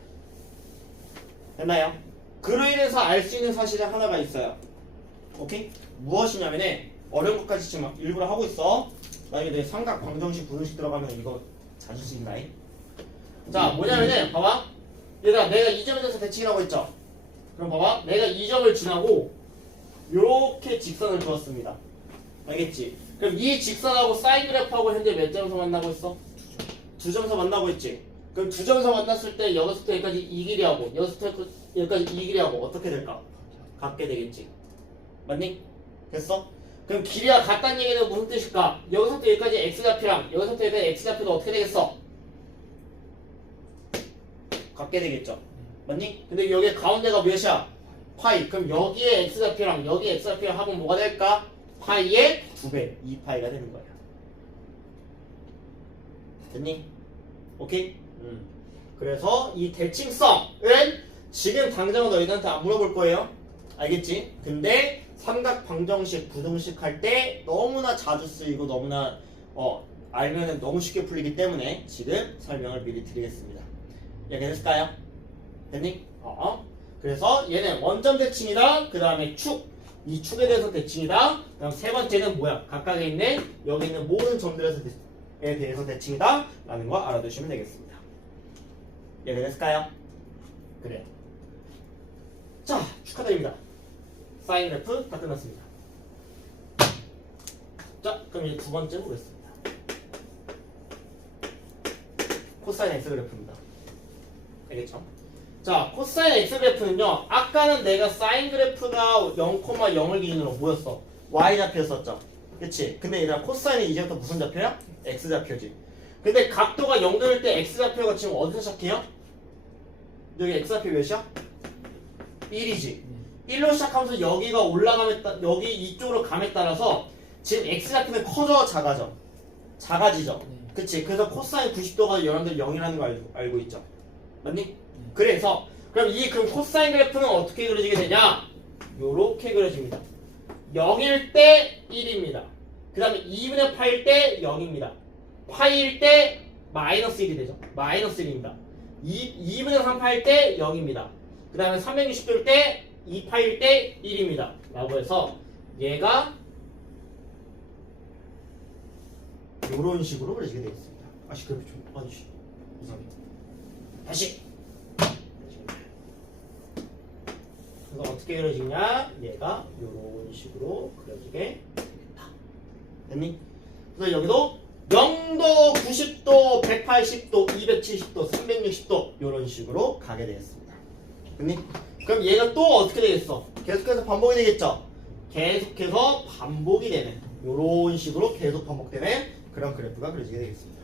됐나요? 그로 인해서 알 수 있는 사실이 하나가 있어요. 오케이? 무엇이냐면은 어려운 것까지 지금 일부러 하고 있어. 나중에 내 삼각 방정식 분식 들어가면 이거 자주 쓰인다잉. 자 뭐냐면은 봐봐 얘들아 내가 이 점에 대해서 대칭이라고 했죠. 그럼 봐봐 내가 이 점을 지나고 요렇게 직선을 그었습니다. 알겠지? 그럼 이 직선하고 사인 그래프하고 현재 몇 점에서 만나고 있어? 두 점에서 만나고 있지? 그럼 두 점에서 만났을 때 여기서부터 여기까지 이 길이하고 여기서부터 여기까지 이 길이하고 어떻게 될까? 같게 되겠지. 맞니? 됐어? 그럼 길이가 같다는 얘기는 무슨 뜻일까? 여기서부터 여기까지 x좌표랑 여기서부터 여기까지 x좌표도 어떻게 되겠어? 같게 되겠죠. 맞니? 근데 여기 가운데가 몇이야? 파이. 그럼 여기에 x좌표랑 여기에 x좌표랑 합은 뭐가 될까? 파이의 2배, 2파이가 되는 거야. 됐니? 오케이? 그래서 이 대칭성은 지금 당장은 너희들한테 안 물어볼 거예요. 알겠지? 근데 삼각 방정식, 부등식 할 때 너무나 자주 쓰이고 너무나 알면은 너무 쉽게 풀리기 때문에 지금 설명을 미리 드리겠습니다. 이해됐을까요? 됐니? 그래서 얘는 원점 대칭이다. 그 다음에 축. 이 축에 대해서 대칭이다. 그 다음 세 번째는 뭐야? 각각에 있는 여기 있는 모든 점들에 대해서 대칭이다. 라는 거 알아두시면 되겠습니다. 이해됐을까요? 그래요. 자, 축하드립니다. 사인 그래프 다 끝났습니다. 자, 그럼 이제 두 번째 보겠습니다. 코사인 X 그래프입니다. 알겠죠? 자, 코사인 X 그래프는요, 아까는 내가 사인 그래프가 0,0을 기준으로 뭐였어? Y좌표였었죠? 그치? 근데 얘들아, 코사인은 이제부터 무슨 좌표야? X좌표지. 근데 각도가 0도일 때 X좌표가 지금 어디서 시작해요? 여기 X좌표 몇이야? 1이지. 1로 시작하면서 여기가 올라감에 여기 이쪽으로 감에 따라서 지금 X좌표는 커져 작아져? 작아지죠? 그치? 그래서 코사인 90도가 여러분들 0이라는 거 알고 있죠? 맞니? 그래서 그럼 그럼 코사인 그래프는 어떻게 그려지게 되냐? 요렇게 그려집니다. 0일 때 1입니다. 그 다음에 2분의 파일 때 0입니다. 파일 때 마이너스 1이 되죠. 마이너스 1입니다. 2분의 3 파일 때 0입니다. 그 다음에 360도일 때 2파일 때 1입니다. 라고 해서 얘가 요런 식으로 그려지게 되겠습니다. 그래프 좀 봐주시. 이상해. 다시. 그래서 어떻게 그려지냐? 얘가 요런 식으로 그려지게 되겠다. 됐니? 그래서 여기도 0도, 90도, 180도, 270도, 360도 요런 식으로 가게 되겠습니다. 됐니? 그럼 얘가 또 어떻게 되겠어? 계속해서 반복이 되겠죠? 계속해서 반복이 되는 요런 식으로 계속 반복되는 그런 그래프가 그려지게 되겠습니다.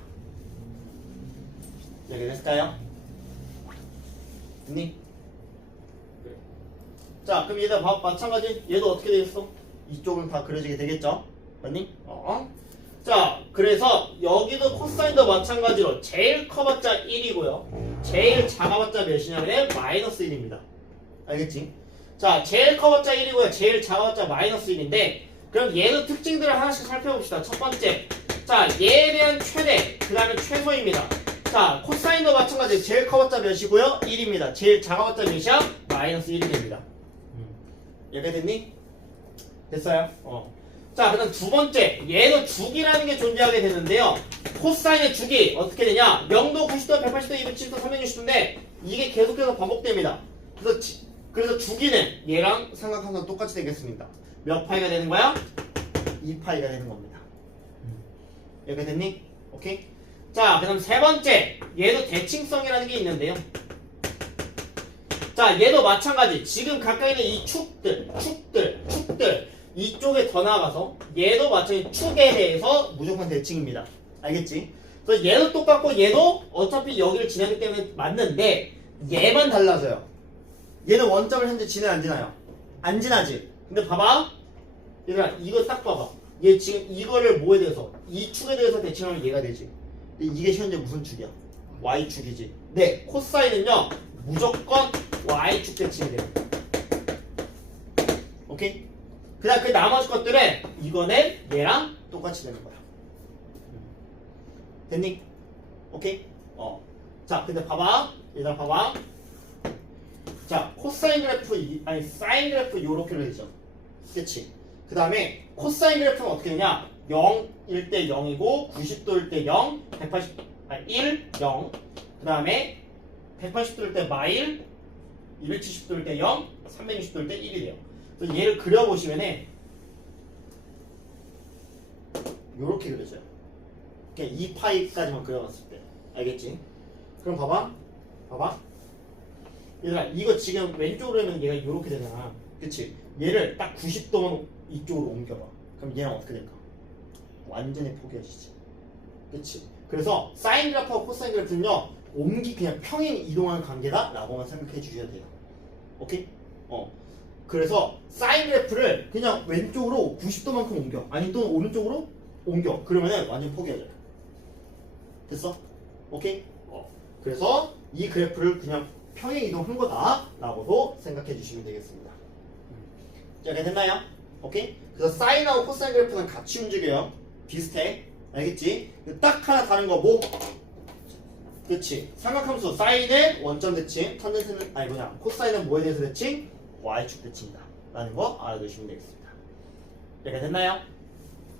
이해됐을까요? 됐니? 그래. 자, 그럼 얘들 마찬가지 얘도 어떻게 되겠어? 이쪽은 다 그려지게 되겠죠? 맞니? 자, 그래서 여기도 코사인도 마찬가지로 제일 커봤자 1이고요. 제일 작아봤자 몇이냐면 마이너스 1입니다. 알겠지? 자, 제일 커봤자 1이고요. 제일 작아봤자 마이너스 1인데 그럼 얘도 특징들을 하나씩 살펴봅시다. 첫 번째, 자, 얘에 대한 최대, 그 다음에 최소입니다. 자, 코사인도 마찬가지 제일 커봤자 몇이고요? 1입니다. 제일 작아봤자 몇이야? 마이너스 1이 됩니다. 이해됐니? 됐어요? 자, 그 다음 두 번째, 얘도 주기라는 게 존재하게 되는데요. 코사인의 주기 어떻게 되냐? 0도, 90도, 180도, 270도, 360도인데 이게 계속해서 반복됩니다. 그래서 주기는 얘랑 삼각함수는 똑같이 되겠습니다. 몇 파이가 되는 거야? 2파이가 되는 겁니다. 이렇게 됐니? 오케이? 자, 그 다음 세 번째, 얘도 대칭성이라는 게 있는데요. 자, 얘도 마찬가지. 지금 가까이 있는 이 축들 이쪽에 더 나아가서 얘도 마찬가지 축에 대해서 무조건 대칭입니다. 알겠지? 그래서 얘도 똑같고 얘도 어차피 여기를 지나기 때문에 맞는데 얘만 달라져요. 얘는 원점을 현재 지나요, 안 지나요? 안 지나지. 근데 봐봐. 얘들아, 이거 딱 봐봐. 얘 지금 이거를 뭐에 대해서 이 축에 대해서 대칭하면 얘가 되지. 근데 이게 현재 무슨 축이야? Y축이지. 네, 코사인은요 무조건 Y축 대칭이 돼요. 오케이? 그다음 그 나머지 것들은 이거는 얘랑 똑같이 되는 거야. 됐니? 오케이? 자, 근데 봐봐. 얘들아 봐봐. 자, 코사인 그래프 아니 사인 그래프 요렇게 되죠. 그치? 그 다음에 코사인 그래프는 어떻게 되냐? 0일 때 0이고 90도일 때 0, 1, 0. 그 다음에 180도일 때 마일, 270도일 때 0, 360도일 때 1이 돼요. 그래서 얘를 그려보시면은 요렇게 그려져요. 그냥 2파이까지만 그려봤을 때. 알겠지? 그럼 봐봐. 얘들아, 이거 지금 왼쪽으로 하면 얘가 요렇게 되잖아. 그치? 얘를 딱 90도만 이쪽으로 옮겨봐. 그럼 얘랑 어떻게 될까? 완전히 포기하시지. 그치? 그래서 사인 그래프와 코사인 그래프는요 그냥 평행 이동하는 관계다 라고만 생각해 주셔야 돼요. 오케이? 그래서 사인 그래프를 그냥 왼쪽으로 90도만큼 옮겨. 아니 또는 오른쪽으로 옮겨. 그러면은 완전 포기하죠. 됐어? 오케이? 그래서 이 그래프를 그냥 평행 이동한 거다 라고도 생각해 주시면 되겠습니다. 자, 이렇게 됐나요? 오케이? 그래서 사인하고 코사인 그래프는 같이 움직여요. 비슷해. 알겠지? 딱 하나 다른 거 뭐? 그치? 삼각함수 사인은 원점 대칭, 탄젠트는 코사인은 뭐에 대해서 대칭? Y축 대칭이다 라는 거 알아두시면 되겠습니다. 이렇게 됐나요?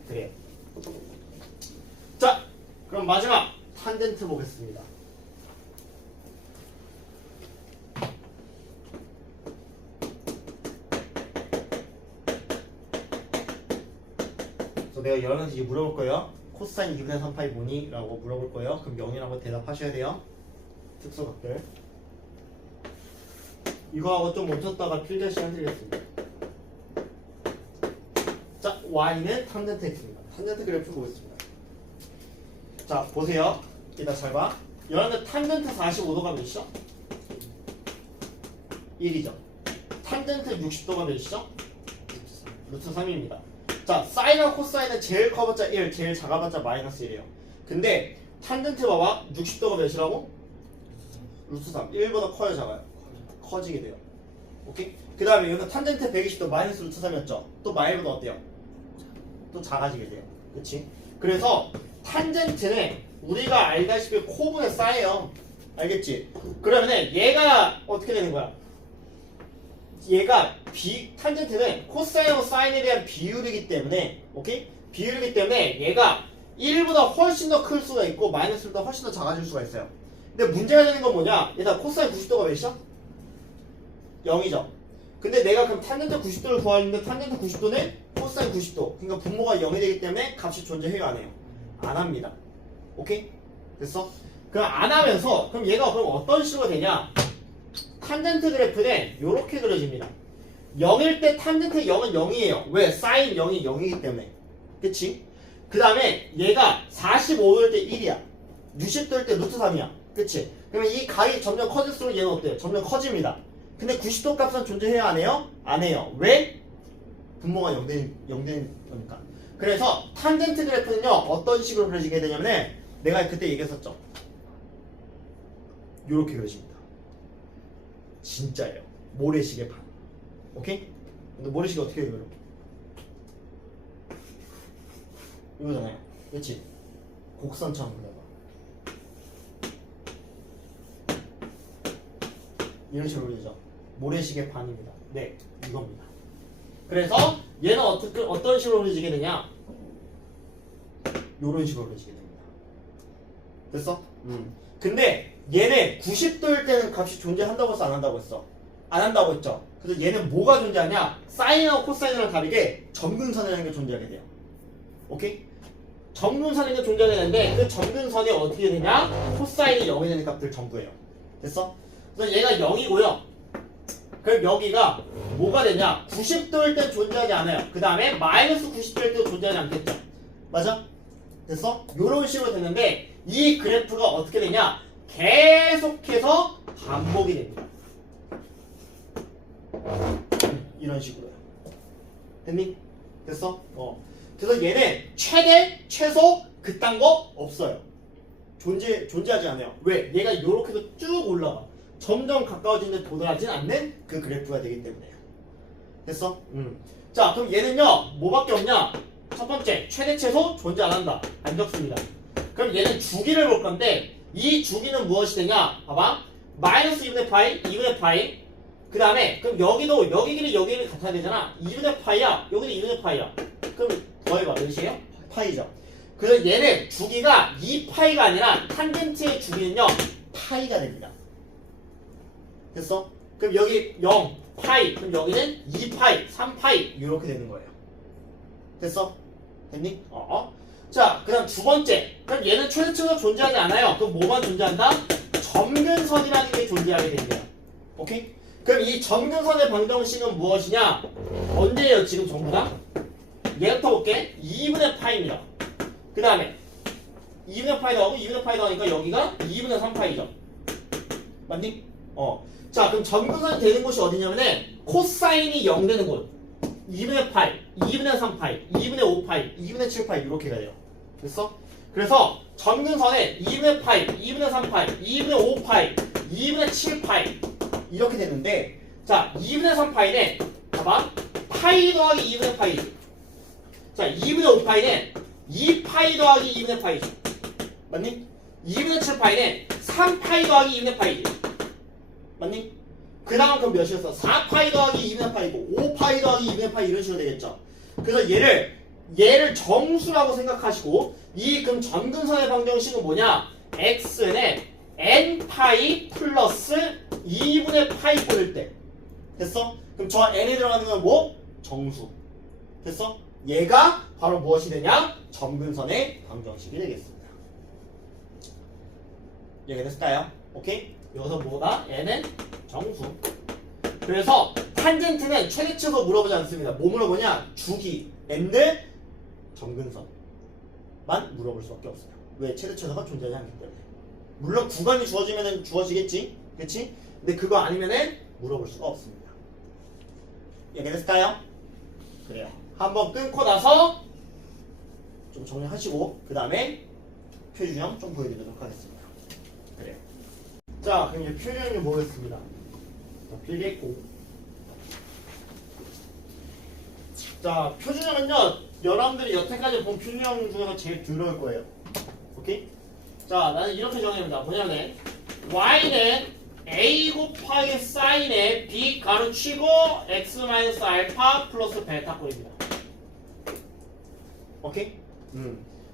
그래요. 자, 그럼 마지막 탄젠트 보겠습니다. 그래서 내가 여러분한테 이제 물어볼 거예요. 코사인 2분의 3파이 뭐니? 라고 물어볼 거예요. 그럼 0이라고 대답하셔야 돼요. 특수각들. 이거하고 좀 멈췄다가 필기할 시간 드리겠습니다. 자, Y는 탄젠트 X입니다. 탄젠트 그래프 보겠습니다. 자, 보세요. 이따 잘 봐. 여러분들 탄젠트 45도가 몇이죠? 1이죠. 탄젠트 60도가 몇이죠? 루트 3입니다. 자, 사인하고 코사인은 제일 커봤자 1, 제일 작아봤자 마이너스 1이에요. 근데 탄젠트 봐봐. 60도가 몇이라고? 루트 3. 1보다 커요, 작아요? 커지게 돼요. 오케이? 그 다음에 여기서 탄젠트 120도 마이너스 루트 3이었죠? 또 마일보다 어때요? 또 작아지게 돼요. 그치? 그래서 탄젠트는 우리가 알다시피 코분의 사예요. 알겠지? 그러면은 얘가 어떻게 되는 거야? 얘가 탄젠트는 코사인하고 사인에 대한 비율이기 때문에, 오케이? 비율이기 때문에 얘가 1보다 훨씬 더 클 수가 있고 마이너스 1보다 훨씬 더 작아질 수가 있어요. 근데 문제가 되는 건 뭐냐? 얘가 코사인 90도가 몇이야? 0이죠. 근데 내가 그럼 탄젠트 90도를 구하는데 탄젠트 90도는 코사인 90도. 그러니까 분모가 0이 되기 때문에 값이 존재해요, 안 해요? 안 합니다. 오케이? 됐어? 그럼 안 하면서 그럼 얘가 그럼 어떤 식으로 되냐? 탄젠트 그래프는 이렇게 그려집니다. 0일 때 탄젠트 0은 0이에요. 왜? 사인 0이 0이기 때문에. 그치? 그 다음에 얘가 45도일 때 1이야. 60도일 때 루트 3이야. 그치? 그러면 이 각이 점점 커질수록 얘는 어때요? 점점 커집니다. 근데 90도 값은 존재해야 안 해요? 안 해요. 왜? 분모가 0된 거니까. 그래서 탄젠트 그래프는요 어떤 식으로 그려지게 되냐면 내가 그때 얘기했었죠. 요렇게 그려집니다. 진짜예요. 모래시계 반. 오케이? 근데 모래시계 어떻게 그려? 이거잖아요. 그치? 곡선처럼 그려봐. 이런 식으로 그리죠. 모래시계 반입니다. 네, 이겁니다. 그래서 얘는 어떤 식으로 그려지게 되냐? 요런 식으로 그려지게 됩니다. 됐어? 근데 얘는 90도일 때는 값이 존재한다고 했어, 안 한다고 했어? 안 한다고 했죠. 그래서 얘는 뭐가 존재하냐? 사인하고 코사인이랑 다르게 점근선이라는 게 존재하게 돼요. 오케이? 점근선이 존재하게 되는데 그 점근선이 어떻게 되냐? 코사인이 0이 되는 값들 전부예요. 됐어? 그래서 얘가 0이고요. 그럼 여기가 뭐가 되냐? 90도일 땐 존재하지 않아요. 그 다음에 마이너스 90도일 때도 존재하지 않겠죠. 맞아? 됐어? 요런 식으로 됐는데 이 그래프가 어떻게 되냐? 계속해서 반복이 됩니다. 이런 식으로요. 됐니? 됐어? 그래서 얘는 최대, 최소 그딴 거 없어요. 존재하지 않아요. 왜? 얘가 이렇게 해서 쭉 올라가. 점점 가까워지는데 도달하진 않는 그 그래프가 되기 때문에요. 됐어? 자, 그럼 얘는요, 뭐밖에 없냐? 첫 번째, 최대, 최소 존재 안 한다. 안 적습니다. 그럼 얘는 주기를 볼 건데, 이 주기는 무엇이 되냐? 봐봐. 마이너스 2분의 파이, 2분의 파이. 그 다음에, 그럼 여기도, 여기 길이, 여기 길이 같아야 되잖아. 2분의 파이야. 여기도 2분의 파이야. 그럼 더해봐. 몇이에요? 파이죠. 그래서 얘는 주기가 2파이가 아니라 탄젠트의 주기는요, 파이가 됩니다. 됐어? 그럼 여기 0, 파이, 그럼 여기는 2파이, 3파이 이렇게 되는 거예요. 됐어? 됐니? 자, 그 다음 두 번째. 그럼 얘는 최대치가 존재하지 않아요. 그럼 뭐만 존재한다? 점근선이라는 게 존재하게 됩니다. 오케이? 그럼 이 점근선의 방정식은 무엇이냐? 언제예요? 지금 전부 다? 얘부터 볼게. 2분의 파이입니다. 그 다음에 2분의 파이 더하고 2분의 파이 더하니까 여기가 2분의 3파이죠. 맞니? 자, 그럼 점근선이 되는 곳이 어디냐면은 코사인이 0 되는 곳. 2분의 파이, 2분의 3파이, 2분의 5파이, 2분의 7파이 이렇게 가요. 됐어? 그래서 점근선에 2분의 파이, 2분의 3파이, 2분의 5파이, 2분의 7파이 이렇게 되는데, 자, 2분의 3파이는 봐봐. 파이 더하기 2분의 파이지. 자, 2분의 5파이는 2파이 더하기 2분의 파이죠. 맞니? 2분의 7파이는 3파이 더하기 2분의 파이지. 맞니? 그 다음 그럼 몇이었어? 4파이 더하기 2분의 파이고 5파이 더하기 2분의 파이 이런 식으로 되겠죠. 그래서 얘를 정수라고 생각하시고 이 그럼 점근선의 방정식은 뭐냐? x는 n파이 플러스 2분의 파이 꼴일 때. 됐어? 그럼 저 n에 들어가는 건 뭐? 정수. 됐어? 얘가 바로 무엇이 되냐? 점근선의 방정식이 되겠습니다. 이해됐을까요? 오케이? 여기서 뭐다? 얘는 정수. 그래서 탄젠트는 최대치에서 물어보지 않습니다. 뭐 물어보냐? 주기, 앤드 점근선만 물어볼 수밖에 없어요. 왜? 최대치에서가 존재하지 않기 때문에. 물론 구간이 주어지면은 주어지겠지? 그치? 근데 그거 아니면은 물어볼 수가 없습니다. 이해됐을까요? 그래요. 한번 끊고 나서 좀 정리하시고 그 다음에 표준형 좀 보여드리도록 하겠습니다. 그래요. 자, 그럼 이제 표준형을 보겠습니다. 필기했고. 자, 표준형은요, 여러분들이 여태까지 본 표준형 중에서 제일 더러울 거예요. 오케이? 자, 나는 이렇게 정해봅니다. 뭐냐면, y는 a 곱하기 사인에 b 가로치고 x 마이너스 알파 플러스 베타 꼴입니다. 오케이?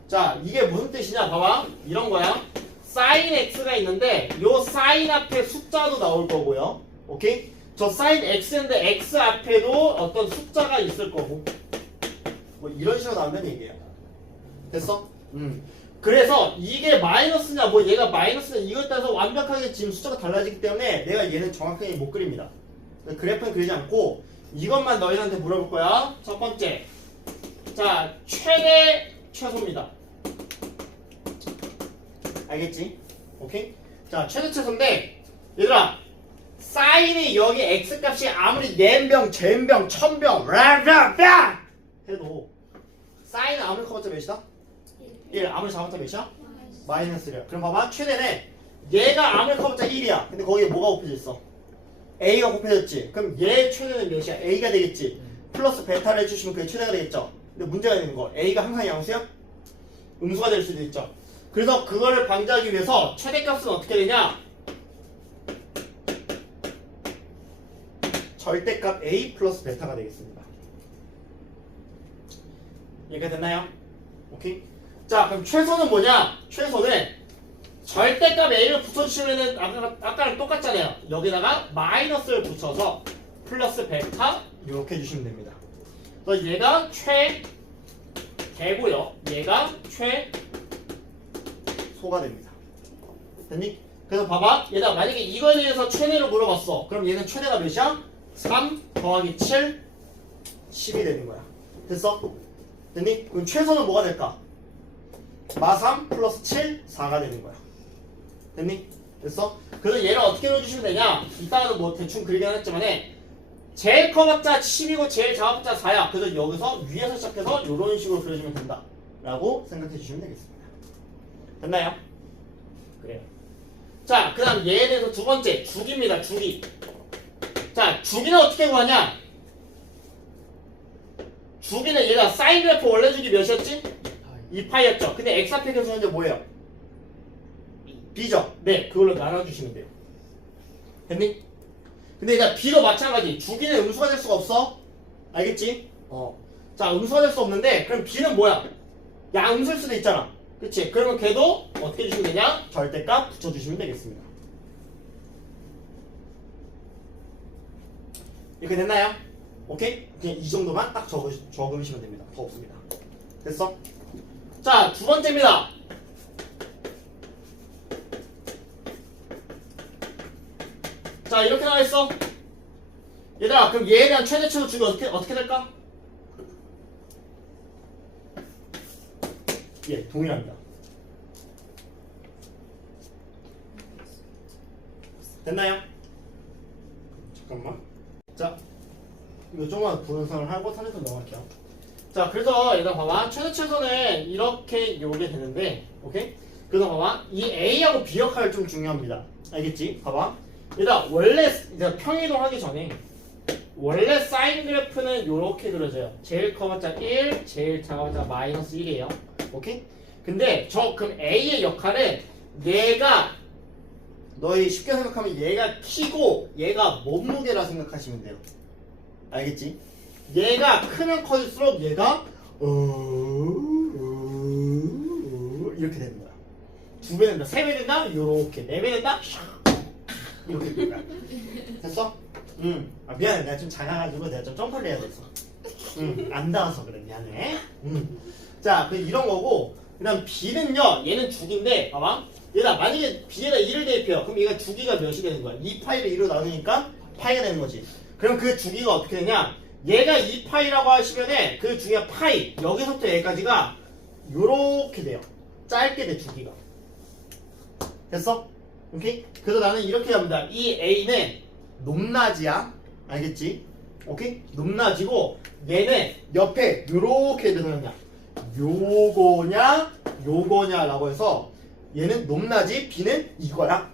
자, 이게 무슨 뜻이냐? 봐봐. 이런 거야. 사인 x가 있는데 요 사인 앞에 숫자도 나올 거고요. 오케이? 저 사인 x인데 x 앞에도 어떤 숫자가 있을 거고 뭐 이런 식으로 나온다는 얘기예요. 됐어? 그래서 이게 마이너스냐 뭐 얘가 마이너스냐 이거에 따라서 완벽하게 지금 숫자가 달라지기 때문에 내가 얘는 정확하게 못 그립니다. 그래프는 그리지 않고 이것만 너희한테 물어볼 거야. 첫 번째, 자, 최대 최소입니다. 알겠지? 오케이? 자, 최대 최소인데 얘들아, 사인이 여기 x값이 아무리 4병, 1000병, 1000병 라라라 해도 사인은 아무리 커봤자 몇이다? 1. 아무리 작았자 몇이야? 마이너스 1이야. 그럼 봐봐, 최대는 얘가 아무리 커봤자 1이야. 근데 거기에 뭐가 곱해져 있어? a가 곱해졌지. 그럼 얘 최대는 몇이야? a가 되겠지. 플러스 베타를 해주시면 그게 최대가 되겠죠. 근데 문제가 있는 거, a가 항상 양수야? 음수가 될 수도 있죠. 그래서 그거를 방지하기 위해서 최대값은 어떻게 되냐? 절대값 a 플러스 베타가 되겠습니다. 이해가 됐나요? 오케이? 자, 그럼 최소는 뭐냐? 최소는 절대값 a를 붙여주시면은 아까랑 똑같잖아요. 여기다가 마이너스를 붙여서 플러스 베타 이렇게 해주시면 됩니다. 그래서 얘가 최대고요. 얘가 최소가 됩니다. 됐니? 그래서 봐봐. 얘가 만약에 이거에 대해서 최대로 물어봤어. 그럼 얘는 최대가 몇이야? 3 더하기 7 10이 되는 거야. 됐어? 됐니? 그럼 최소는 뭐가 될까? 마3 플러스 7 4가 되는 거야. 됐니? 됐어? 그래서 얘를 어떻게 넣어주시면 되냐? 이따가는 뭐 대충 그리긴 했지만 제일 커봤자 10이고 제일 작아봤자 4야. 그래서 여기서 위에서 시작해서 이런 식으로 그려주면 된다 라고 생각해 주시면 되겠습니다. 됐나요? 그래요. 자, 그 다음 얘에 대해서 두 번째 주기입니다. 주기. 자, 주기는 어떻게 구하냐? 주기는 얘가 사인 그래프 원래 주기 몇이었지? 2파이였죠. 근데 x 앞에 계속 현재 뭐예요? b죠. 네, 그걸로 나눠주시면 돼요. 됐니? 근데 일단 b도 마찬가지. 주기는 음수가 될 수가 없어. 알겠지? 자, 음수가 될 수 없는데 그럼 b는 뭐야? 양음수일 수도 있잖아. 그치? 그러면 걔도 어떻게 주시면 되냐? 절대값 붙여주시면 되겠습니다. 이렇게 됐나요? 오케이? 그냥 이 정도만 딱 적으시면 됩니다. 더 없습니다. 됐어? 자, 두 번째입니다. 자, 이렇게 나와있어. 얘들아, 그럼 얘에 대한 최대치로 주기 어떻게 될까? 예, 동일합니다. 됐나요? 잠깐만. 자, 이거 조금만 분석을 하고 선에서 넘어갈게요. 자, 그래서 얘들아 봐봐. 최대치에서는 이렇게 요게 되는데, 오케이? 그래서 봐봐. 이 A하고 B 역할이 좀 중요합니다. 알겠지? 봐봐. 얘들아, 원래 이제 평이동 하기 전에 원래 사인 그래프는 요렇게 그려져요. 제일 커봤자 1, 제일 작아봤자 마이너스 1이에요. 오케이? 근데 그럼 A의 역할은 얘가 너희 쉽게 생각하면 얘가 키고 얘가 몸무게라 생각하시면 돼요. 알겠지? 얘가 크면 커질수록 얘가 이렇게 되는 거야. 2배 된다, 3배 된다, 요렇게 4배 된다, 이렇게 되는 거야. 됐어? 미안해, 내가 좀 작아가지고 내가 좀 점프를 해야 돼서. 안 닿아서 그래, 미안해. 자, 이런 거고, 그 다음 B는요, 얘는 주기인데, 봐봐. 얘가 만약에 B에다 2를 대입해요. 그럼 얘가 주기가 몇이 되는 거야? 2파이를 2로 나누니까 파이가 되는 거지. 그럼 그 주기가 어떻게 되냐? 얘가 2파이라고 하시면은 그 주기가 파이, 여기서부터 여기까지가 요렇게 돼요. 짧게 돼, 주기가. 됐어? 오케이? 그래서 나는 이렇게 합니다. 이 A는 높낮이야. 알겠지? 오케이? 높낮이고 얘는 옆에 요렇게 되느냐 요거냐 라고 해서 얘는 높낮이, B는 이거야.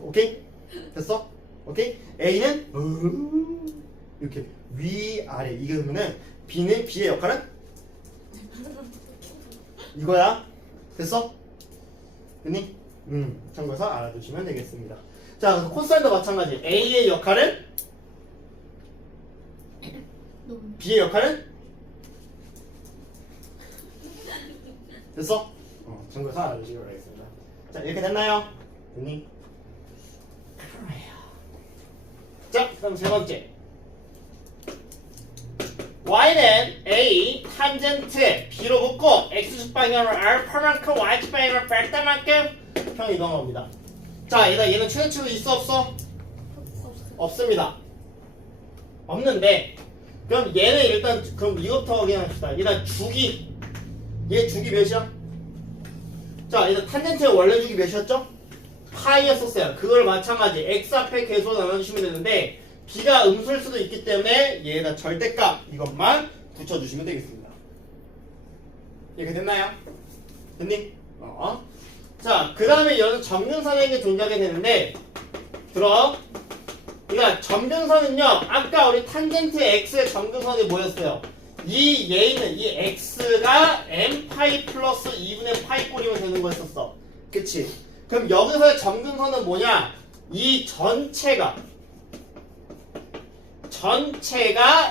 오케이? 됐어? 오케이? A는 이렇게 위아래 이게 그러면은 B의 역할은 이거야. 됐어? 됐니? 참고해서 알아두시면 되겠습니다. 자, 그래서 코사인도 마찬가지. A의 역할은 B의 역할은 됐어? 참고해서 알아두시기 바라겠습니다. 자, 이렇게 됐나요? 됐니? 자, 그럼 세 번째. y는 a 탄젠트 b로 묶고 x축 방향으로 알파만큼 y축 방향으로 벨타만큼 편 이동한 겁니다. 자, 얘는 최대치로 있어 없어? 없습니다. 없는데 그럼 얘는 일단 그럼 이것부터 확인합시다. 일단 주기, 얘 주기 몇이야? 자, 일단 탄젠트의 원래 주기 몇이었죠? 파이였었어요. 그걸 마찬가지 x 앞에 계수로 나눠주시면 되는데 b가 음수일 수도 있기 때문에 얘에다 절대값 이것만 붙여주시면 되겠습니다. 이렇게 됐나요? 됐니? 자, 그 다음에 여기서 점근선에게 존재하게 되는데 들어. 그러니까 점근선은요, 아까 우리 탄젠트 x의 점근선이 뭐였어요? 이 얘는 이 x가 m파이 플러스 2분의 파이 꼴이면 되는 거였었어. 그치? 그럼 여기서의 점근선은 뭐냐? 이 전체가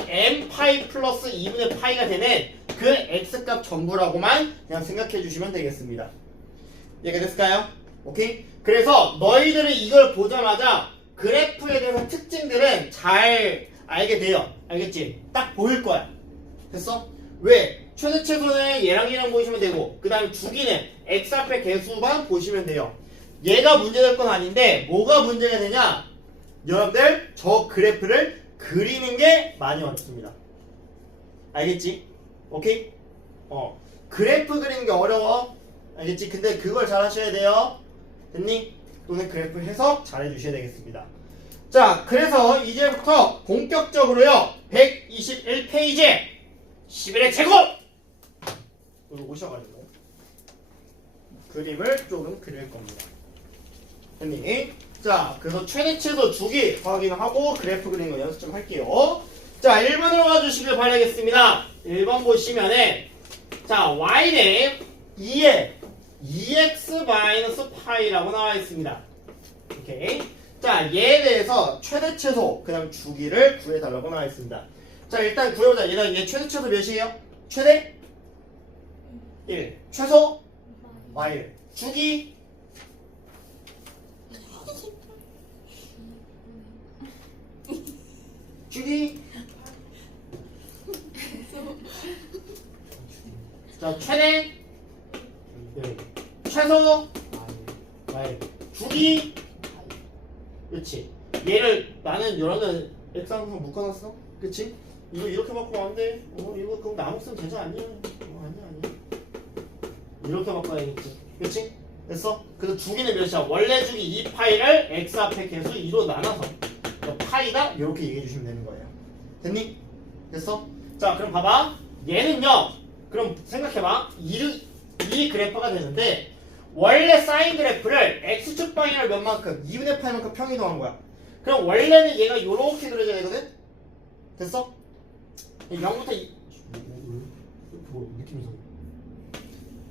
m파이 플러스 2분의 파이가 되는 그 x값 전부라고만 그냥 생각해 주시면 되겠습니다. 이해가 됐을까요? 오케이? 그래서 너희들은 이걸 보자마자 그래프에 대한 특징들은 잘 알게 돼요. 알겠지? 딱 보일 거야. 됐어? 왜? 최대치수는 얘랑 보시면 되고 그 다음에 주기는 x 앞에 개수만 보시면 돼요. 얘가 문제될 건 아닌데 뭐가 문제가 되냐? 여러분들 저 그래프를 그리는 게 많이 어렵습니다. 알겠지? 오케이? 그래프 그리는 게 어려워. 알겠지? 근데 그걸 잘 하셔야 돼요. 됐니? 또는 그래프 해석 잘 해주셔야 되겠습니다. 자, 그래서 이제부터 본격적으로요. 121페이지 11의 제곱! 여기 오셔가지고 그림을 조금 그릴 겁니다. 됐니? 자, 그래서 최대 최소 주기 확인하고 그래프 그리는 거 연습 좀 할게요. 자, 1번으로 가주시길 바라겠습니다. 1번 보시면은 자, y는 2에 2x-파이라고 나와 있습니다. 오케이. 자, 얘에 대해서 최대 최소 그다음 주기를 구해달라고 나와 있습니다. 자, 일단 구해보자. 얘 최대 최소 몇이에요? 최대 1. 최소 y. 주기 자, 최대 최소 y. 주기 그렇지. 얘를 나는 여러분들 X항상 묶어놨어. 그렇지? 이거 이렇게 바꾸면 안 돼. 이거 그럼 나무 쓰면 되지 않냐? 아니야. 이렇게 바꿔야겠지. 그렇지? 됐어? 그래서 주기는 몇이야? 원래 주기 2파이를 X 앞에 계수 2로 나눠서 파이다 이렇게 얘기해 주시면 되는 거예요. 됐니? 됐어? 자, 그럼 봐봐. 얘는요. 그럼 생각해봐. 이 그래프가 되는데 원래 사인 그래프를 x축 방향을 몇 만큼 2분의 파이만큼 평이동한 거야. 그럼 원래는 얘가 요렇게 그려져야 되거든? 됐어? 0부터 2 느낌 이상해.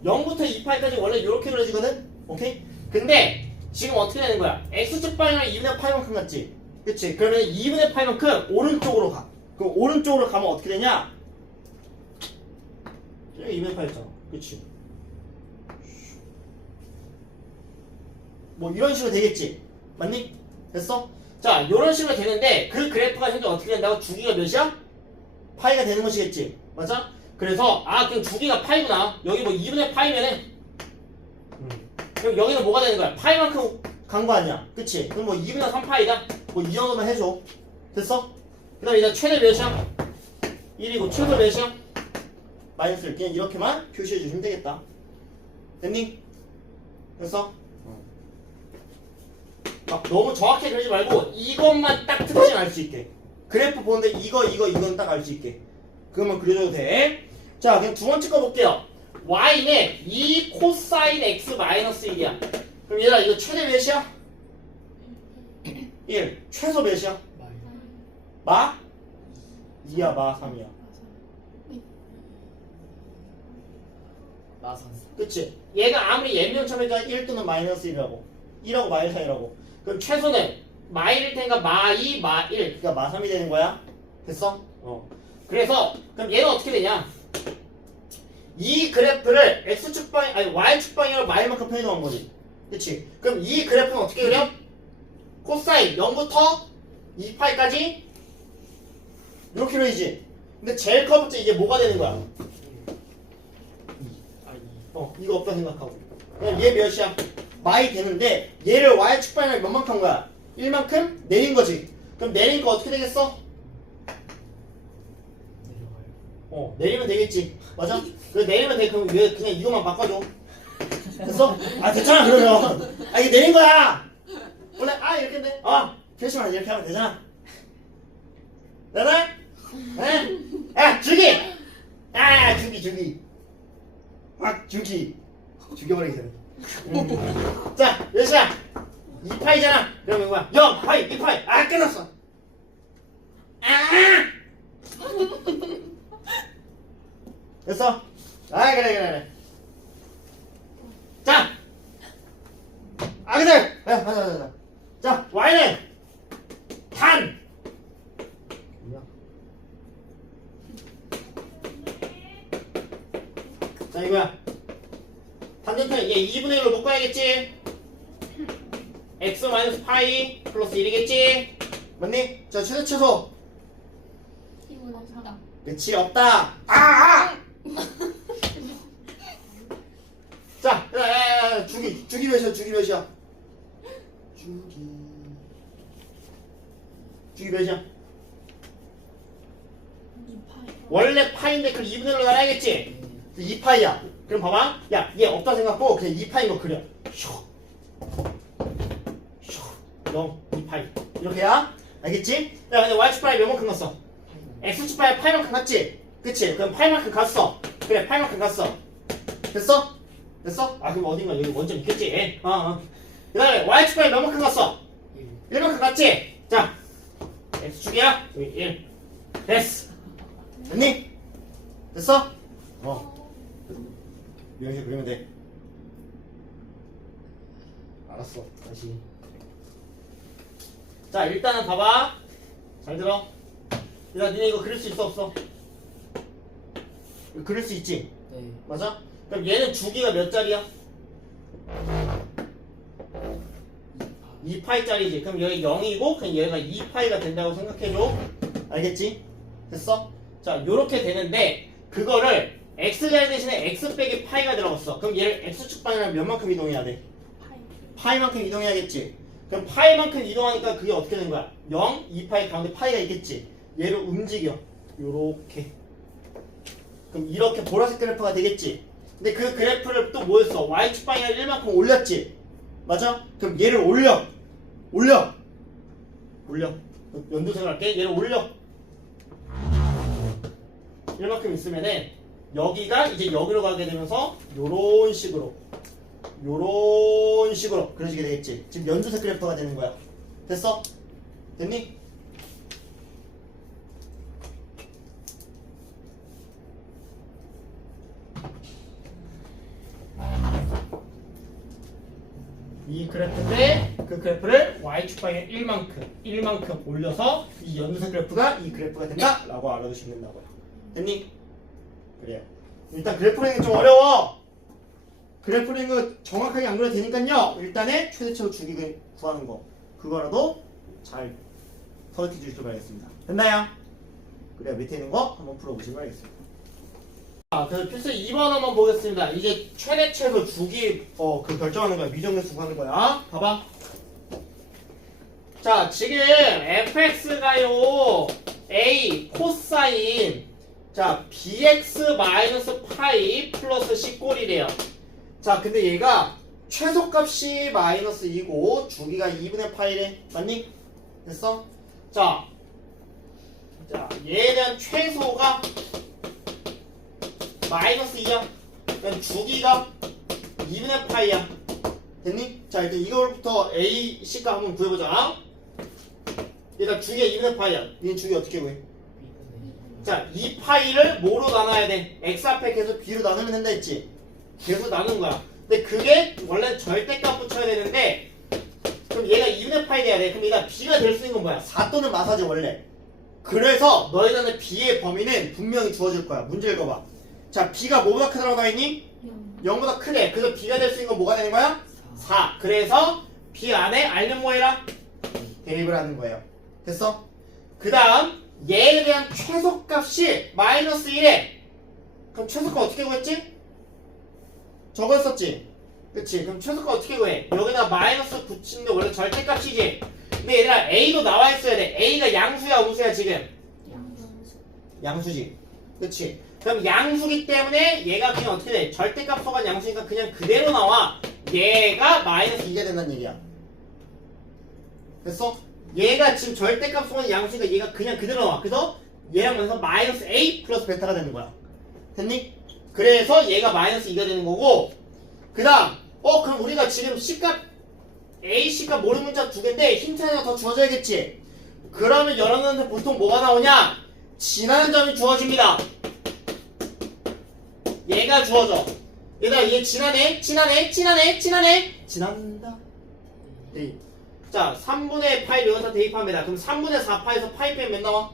0부터 2파이까지 원래 요렇게 그려지거든? 오케이? 근데 지금 어떻게 되는 거야? x축 방향을 2분의 파이만큼 갔지? 그치? 그러면 2분의 파이만큼 오른쪽으로 가. 그럼 오른쪽으로 가면 어떻게 되냐? 여기 2분의 파이였잖아. 그치? 뭐 이런 식으로 되겠지? 맞니? 됐어? 자, 이런 식으로 되는데 그 그래프가 현재 어떻게 된다고? 주기가 몇이야? 파이가 되는 것이겠지? 맞아? 그래서 그럼 주기가 파이구나. 여기 뭐 2분의 파이면은 그럼 여기는 뭐가 되는 거야? 파이만큼 간 거 아니야? 그치? 그럼 뭐 2분의 3파이다? 뭐 이 정도만 해줘. 됐어? 그 다음에 이제 최대 몇이야? 1이고 최소 몇이야? 마이너스 1. 그냥 이렇게만 표시해 주시면 되겠다. 됐니? 됐어? 막 너무 정확하게 그리지 말고 이것만 딱 특징 알 수 있게. 그래프 보는데 이건 딱 알 수 있게. 그것만 그려줘도 돼. 자, 그럼 두 번째 거 볼게요. y는 2 코사인 x 마이너스 1이야. 그럼 얘들아 이거 최대 몇이야? 1. 최소 몇이야? 마? 2야 마 3이야. 그치? 얘가 아무리 예명처럼해도 1 또는 마이너스 1이라고 1하고 마일 사이라고. 그럼 최소는 마1일 테니까 마2, 마1 그러니까 마3이 되는 거야. 됐어? 그래서 그럼 얘는 어떻게 되냐? 이 그래프를 x축 방향 아니 y축 방향으로 마일만큼 표현한 거지. 그치? 그럼 이 그래프는 어떻게 그려? 코사인 0부터 2파이까지 이렇게 그려지지. 근데 제일 커봤자 이게 뭐가 되는 거야? 이거 없다 생각하고 그냥 얘 몇이야? 마이 되는데 얘를 y축 방향을 몇만큼 한 거야? 1만큼 내린 거지. 그럼 내리니까 어떻게 되겠어? 내리면 되겠지. 맞아? 그래 내리면 돼. 그럼 왜 그냥 이거만 바꿔줘. 됐어? 됐잖아 그러면. 이게 내린 거야. 원래 이렇게 돼. 표시만 이렇게 하면 되잖아. 되나? 네? 주기! 주기. 확 주기. 죽여버리기 전에. 자, 몇이야? 2파이잖아. 그러면 뭐야? 0파이, 2파이. 끝났어. 됐어? 그래. 자, 그들. 맞아. 자, y는 tan. 자, 이거야. 탄젠트 얘 2분의 1로 묶어야겠지? x 마이너스 파이 플러스 1이겠지? 맞니? 자, 최소. 그치, 없다. 자, 주기 몇이야? 주기. 주기 몇이야? 2파이. 원래 파인데 그걸 2분의 1로 나눠야겠지? 2파이야. 그럼 봐봐. 야, 얘 없다 생각하고 그냥 2파인 거 그려. 0, 2파이. 이렇게야. 알겠지? 야, 근데 y축파이 몇만큼 갔어? x축파이 8만큼 갔지? 그치? 그럼 8만큼 갔어. 그래, 8만큼 갔어. 됐어? 됐어? 아, 그럼 어딘가 여기 원점 있겠지? 그 다음에 y축파이 몇만큼 갔어? 1만큼 갔지? 자, x축이야? 여기 1. 됐어. 됐니? 됐어? 이런 식으로 그리면 돼. 알았어. 다시. 자, 일단은 봐봐. 잘 들어. 일단 니네 이거 그릴 수 있어 없어? 이거 그릴 수 있지? 네. 맞아? 그럼 얘는 주기가 몇 짜리야? 2파이짜리지. 그럼 여기 0이고 그럼 얘가 2파이가 된다고 생각해줘. 알겠지? 됐어? 자, 요렇게 되는데 그거를 x자리 대신에 x 빼기 파이가 들어갔어. 그럼 얘를 x축 방향을 몇만큼 이동해야 돼? 파이만큼 이동해야겠지. 그럼 파이만큼 이동하니까 그게 어떻게 되는 거야? 0, 2파이 가운데 파이가 있겠지. 얘를 움직여. 요렇게. 그럼 이렇게 보라색 그래프가 되겠지. 근데 그 그래프를 또 뭐였어? y축 방향을 1만큼 올렸지. 맞아? 그럼 얘를 올려. 연두색을 할게. 얘를 올려. 1만큼 있으면은 여기가 이제 여기로 가게 되면서 요런 식으로 그런 식이 되겠지. 지금 연두색 그래프가 되는 거야. 됐어? 됐니? 이 그래프인데 그 그래프를 y축 방향 1만큼 올려서 이 연두색 그래프가 이 그래프가 된다 라고 알아두시면 된다고요. 됐니? 그래요. 일단 그래프링이 좀 어려워. 그래프링은 정확하게 안 그려도 되니까요. 일단은 최대치로 주기를 구하는 거 그거라도 잘 설득해 주시길 바라겠습니다. 됐나요? 그래요. 밑에 있는 거 한번 풀어보시기 바라겠습니다. 자, 그래서 필수 2번 한번 보겠습니다. 이제 최대 최소 주기 그 결정하는 거야. 미정계수 구하는 거야. 봐봐. 자, 지금 fx가요 a 코사인 자 bx 마이너스 파이 플러스 10꼴이래요. 자, 근데 얘가 최소값이 마이너스 2고 주기가 2분의 파이래. 맞니? 됐어? 자, 얘에 대한 최소가 마이너스 2야. 그럼 주기가 2분의 파이야. 됐니? 자, 일단 이걸부터 A, C값 한번 구해보자. 일단 주기가 2분의 파이야. 얘는 주기 어떻게 구해? 자, 2파이를 뭐로 나눠야 돼? X 앞에 계속 B로 나누면 된다 했지? 계속 나눈 거야. 근데 그게 원래 절대값 붙여야 되는데 그럼 얘가 2분의 파이 돼야 돼. 그럼 얘가 B가 될 수 있는 건 뭐야? 4 또는 마사지 원래. 그래서 너희들한테 B의 범위는 분명히 주어질 거야. 문제 읽어봐. 자, B가 뭐보다 크다고 나와있니? 0보다 크대. 그래서 B가 될 수 있는 건 뭐가 되는 거야? 4. 그래서 B 안에 R는 뭐 해라? 대입을 하는 거예요. 됐어? 그 다음 얘에 대한 최소값이 마이너스 1에 그럼 최소값 어떻게 구했지? 저거 했었지? 그치? 그럼 최소값 어떻게 구해? 여기다 마이너스 붙이는데 원래 절대값이지? 근데 얘들아 A도 나와 있어야 돼. A가 양수야 우수야 지금? 양수지. 그치? 그럼 양수기 때문에 얘가 그냥 어떻게 돼? 절대값 소간 양수니까 그냥 그대로 나와. 얘가 마이너스 2가 된다는 얘기야. 됐어? 얘가 지금 절대값 소간 양수니까 얘가 그냥 그대로 나와. 그래서 얘랑 면서 마이너스 A 플러스 베타가 되는 거야. 됐니? 그래서 얘가 마이너스 2가 되는 거고 그 다음 그럼 우리가 지금 C값 A, C값 모르는 문자 두 개인데 힌트 하나 더 주어져야겠지? 그러면 여러분한테 보통 뭐가 나오냐? 지나는 점이 주어집니다. 얘가 주어져. 얘들아 얘 지나네? 지난다. 네. 자 3분의 파이 여기다 대입합니다. 그럼 3분의 4파에서 파이 빼면 몇 나와?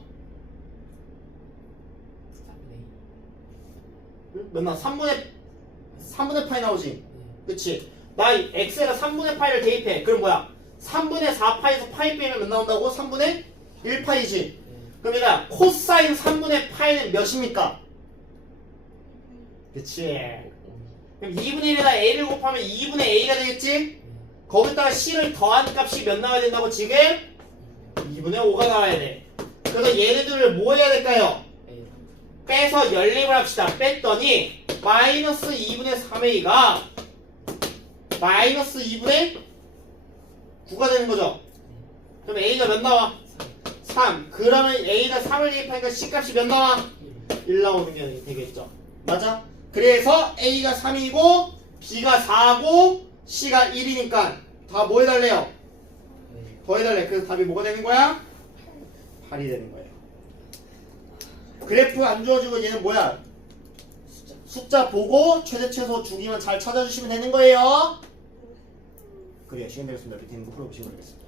몇 나와? 3분의 파이 나오지? 그치? 나 x에다 3분의 파이를 대입해. 그럼 뭐야? 3분의 4파에서 파이 빼면 몇 나온다고? 3분의 1파이지? 그럼 얘가 코사인 3분의 파이는 몇입니까? 그치? 그럼 2분의 1에다 a를 곱하면 2분의 a가 되겠지? 거기다가 c를 더한 값이 몇 나와야 된다고 지금? 2분의 5가 나와야 돼. 그래서 얘네들을 뭐 해야 될까요? 빼서 연립을 합시다. 뺐더니 마이너스 2분의 3a가 마이너스 2분의 9가 되는 거죠. 그럼 a가 몇 나와? 3. 그러면 a가 3을 대입하니까 c값이 몇 나와? 1 나오는 게 되겠죠. 맞아? 그래서 a가 3이고 b가 4고 c가 1이니까 다 뭐 해달래요? 더해달래. 그래서 답이 뭐가 되는 거야? 8이 되는 거예요. 그래프 안 주어지고 얘는 뭐야? 숫자 보고 최대 최소 주기만 잘 찾아주시면 되는 거예요. 그래요. 시간 되겠습니다. 밑에 있는 거 풀어보시면 되겠습니다.